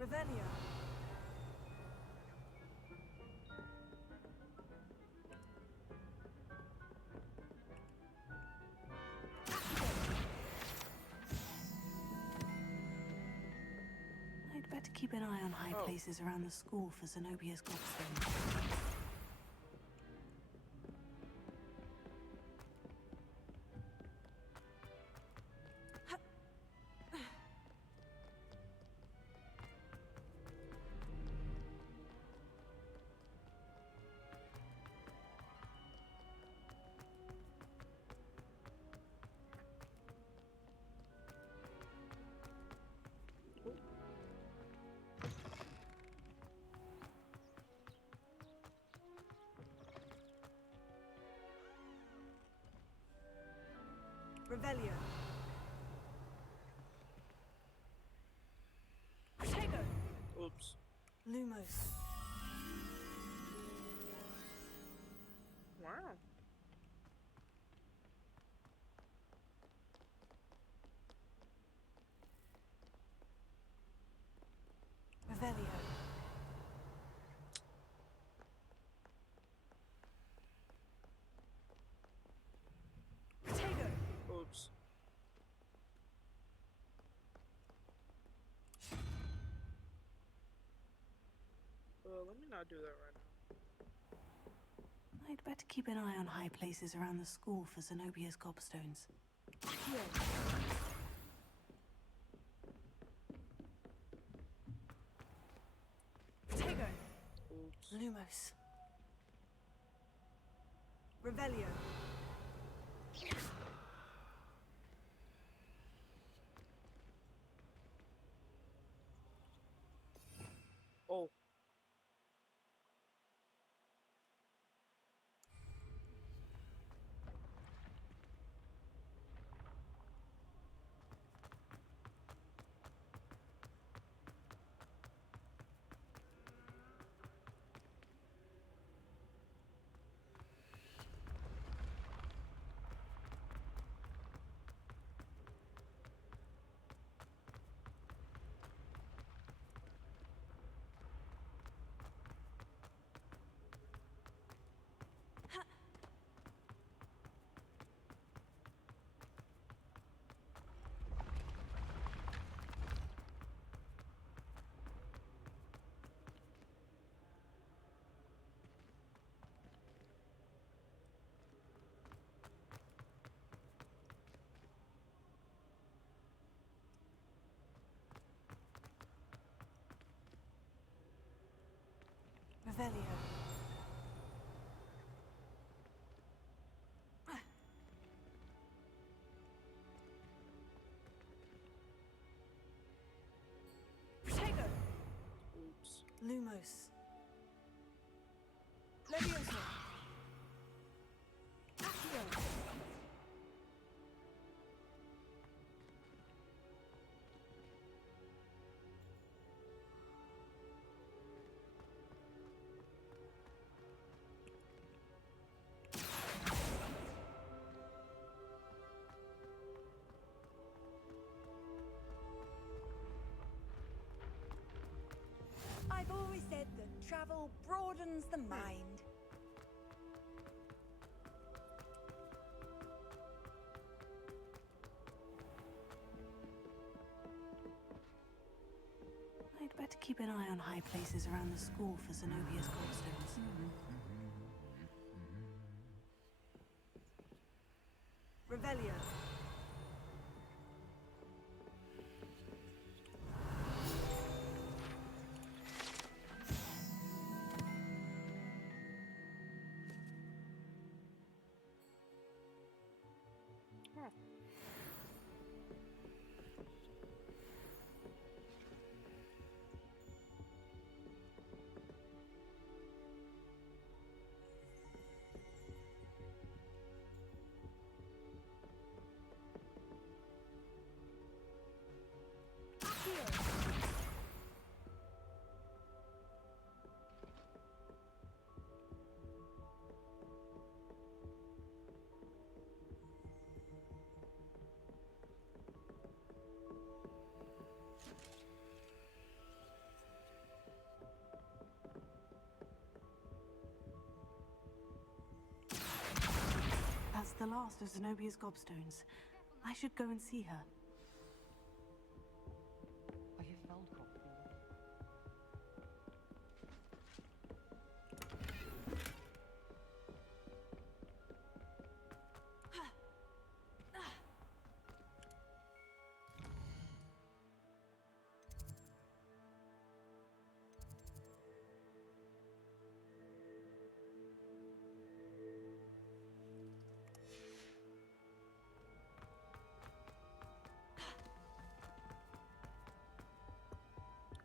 Revelio. I'd better keep an eye on high places around the school for Zenobia's gobstones. Revelio. Protego. Oops. Lumos. Wow. Revelio. Protego. Oops. Let me not do that right now. I'd better keep an eye on high places around the school for Zenobia's gobstones. Protego. Oops. Lumos. Revelio. Oh. Revelio. Protego. Oops. Lumos. Levioso. Accio. I've always said that travel broadens the mind. I'd better keep an eye on high places around the school for Zenobia's gobstones. Revelio. That's the last of Zenobia's gobstones. I should go and see her. I have found coffee.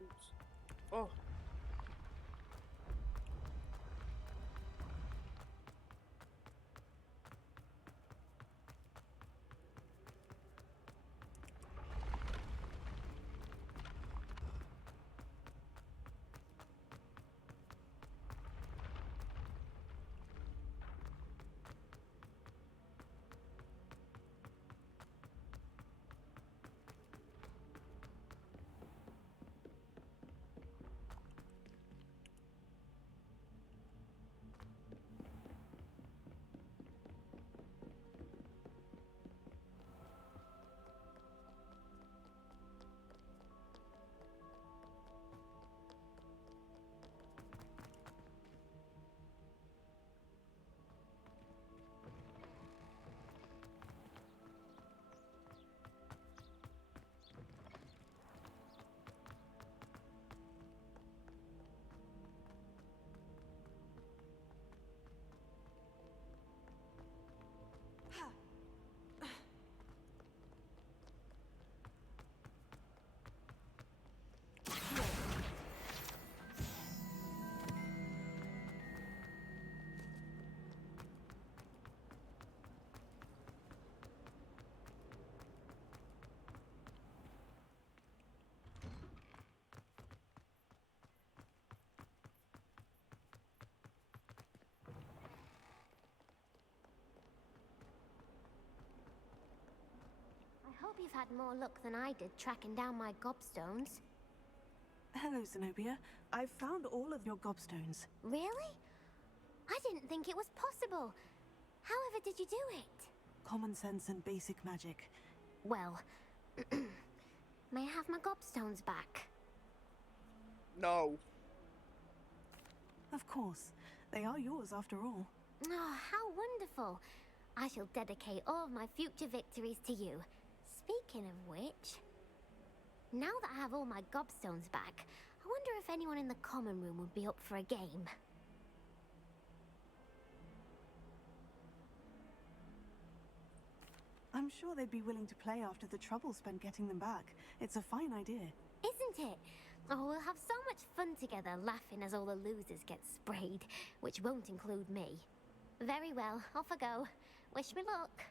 Oops. Oh. I hope you've had more luck than I did tracking down my gobstones. Hello, Zenobia. I've found all of your gobstones. Really? I didn't think it was possible. However did you do it? Common sense and basic magic. Well, may I have my gobstones back? No. Of course. They are yours after all. Oh, how wonderful. I shall dedicate all of my future victories to you. Speaking of which, now that I have all my gobstones back, I wonder if anyone in the common room would be up for a game. I'm sure they'd be willing to play after the trouble spent getting them back. It's a fine idea. Isn't it? Oh, we'll have so much fun together laughing as all the losers get sprayed, which won't include me. Very well, off I go. Wish me luck.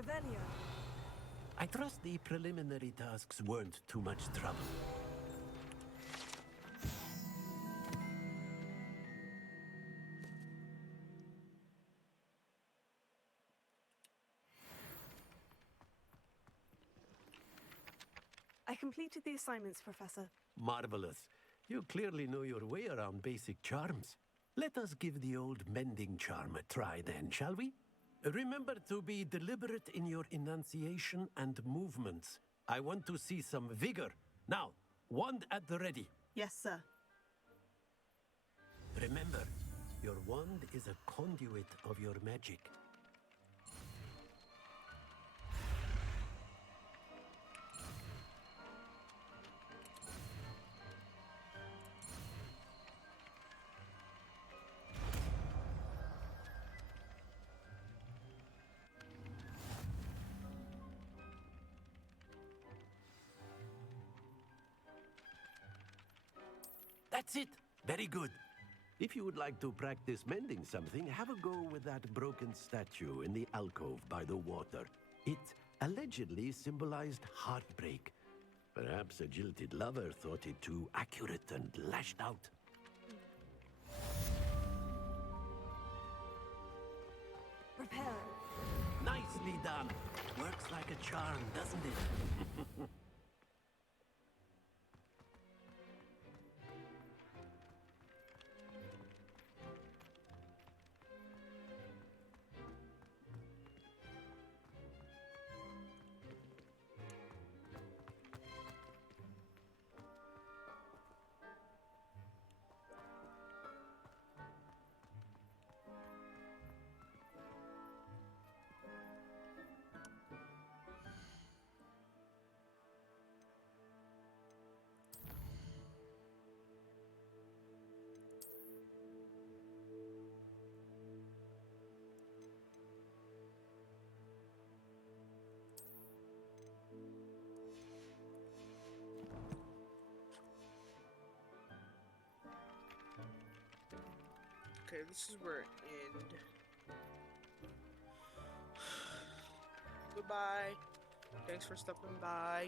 Revelio. I trust the preliminary tasks weren't too much trouble. I completed the assignments, Professor. Marvelous. You clearly know your way around basic charms. Let us give the old mending charm a try then, shall we? Remember to be deliberate in your enunciation and movements. I want to see some vigor. Now, wand at the ready. Yes, sir. Remember, your wand is a conduit of your magic. That's it. Very good. If you would like to practice mending something, have a go with that broken statue in the alcove by the water. It allegedly symbolized heartbreak. Perhaps a jilted lover thought it too accurate and lashed out. Repair. Nicely done. Works like a charm, doesn't it? Okay, this is where it ends. Goodbye. Thanks for stopping by.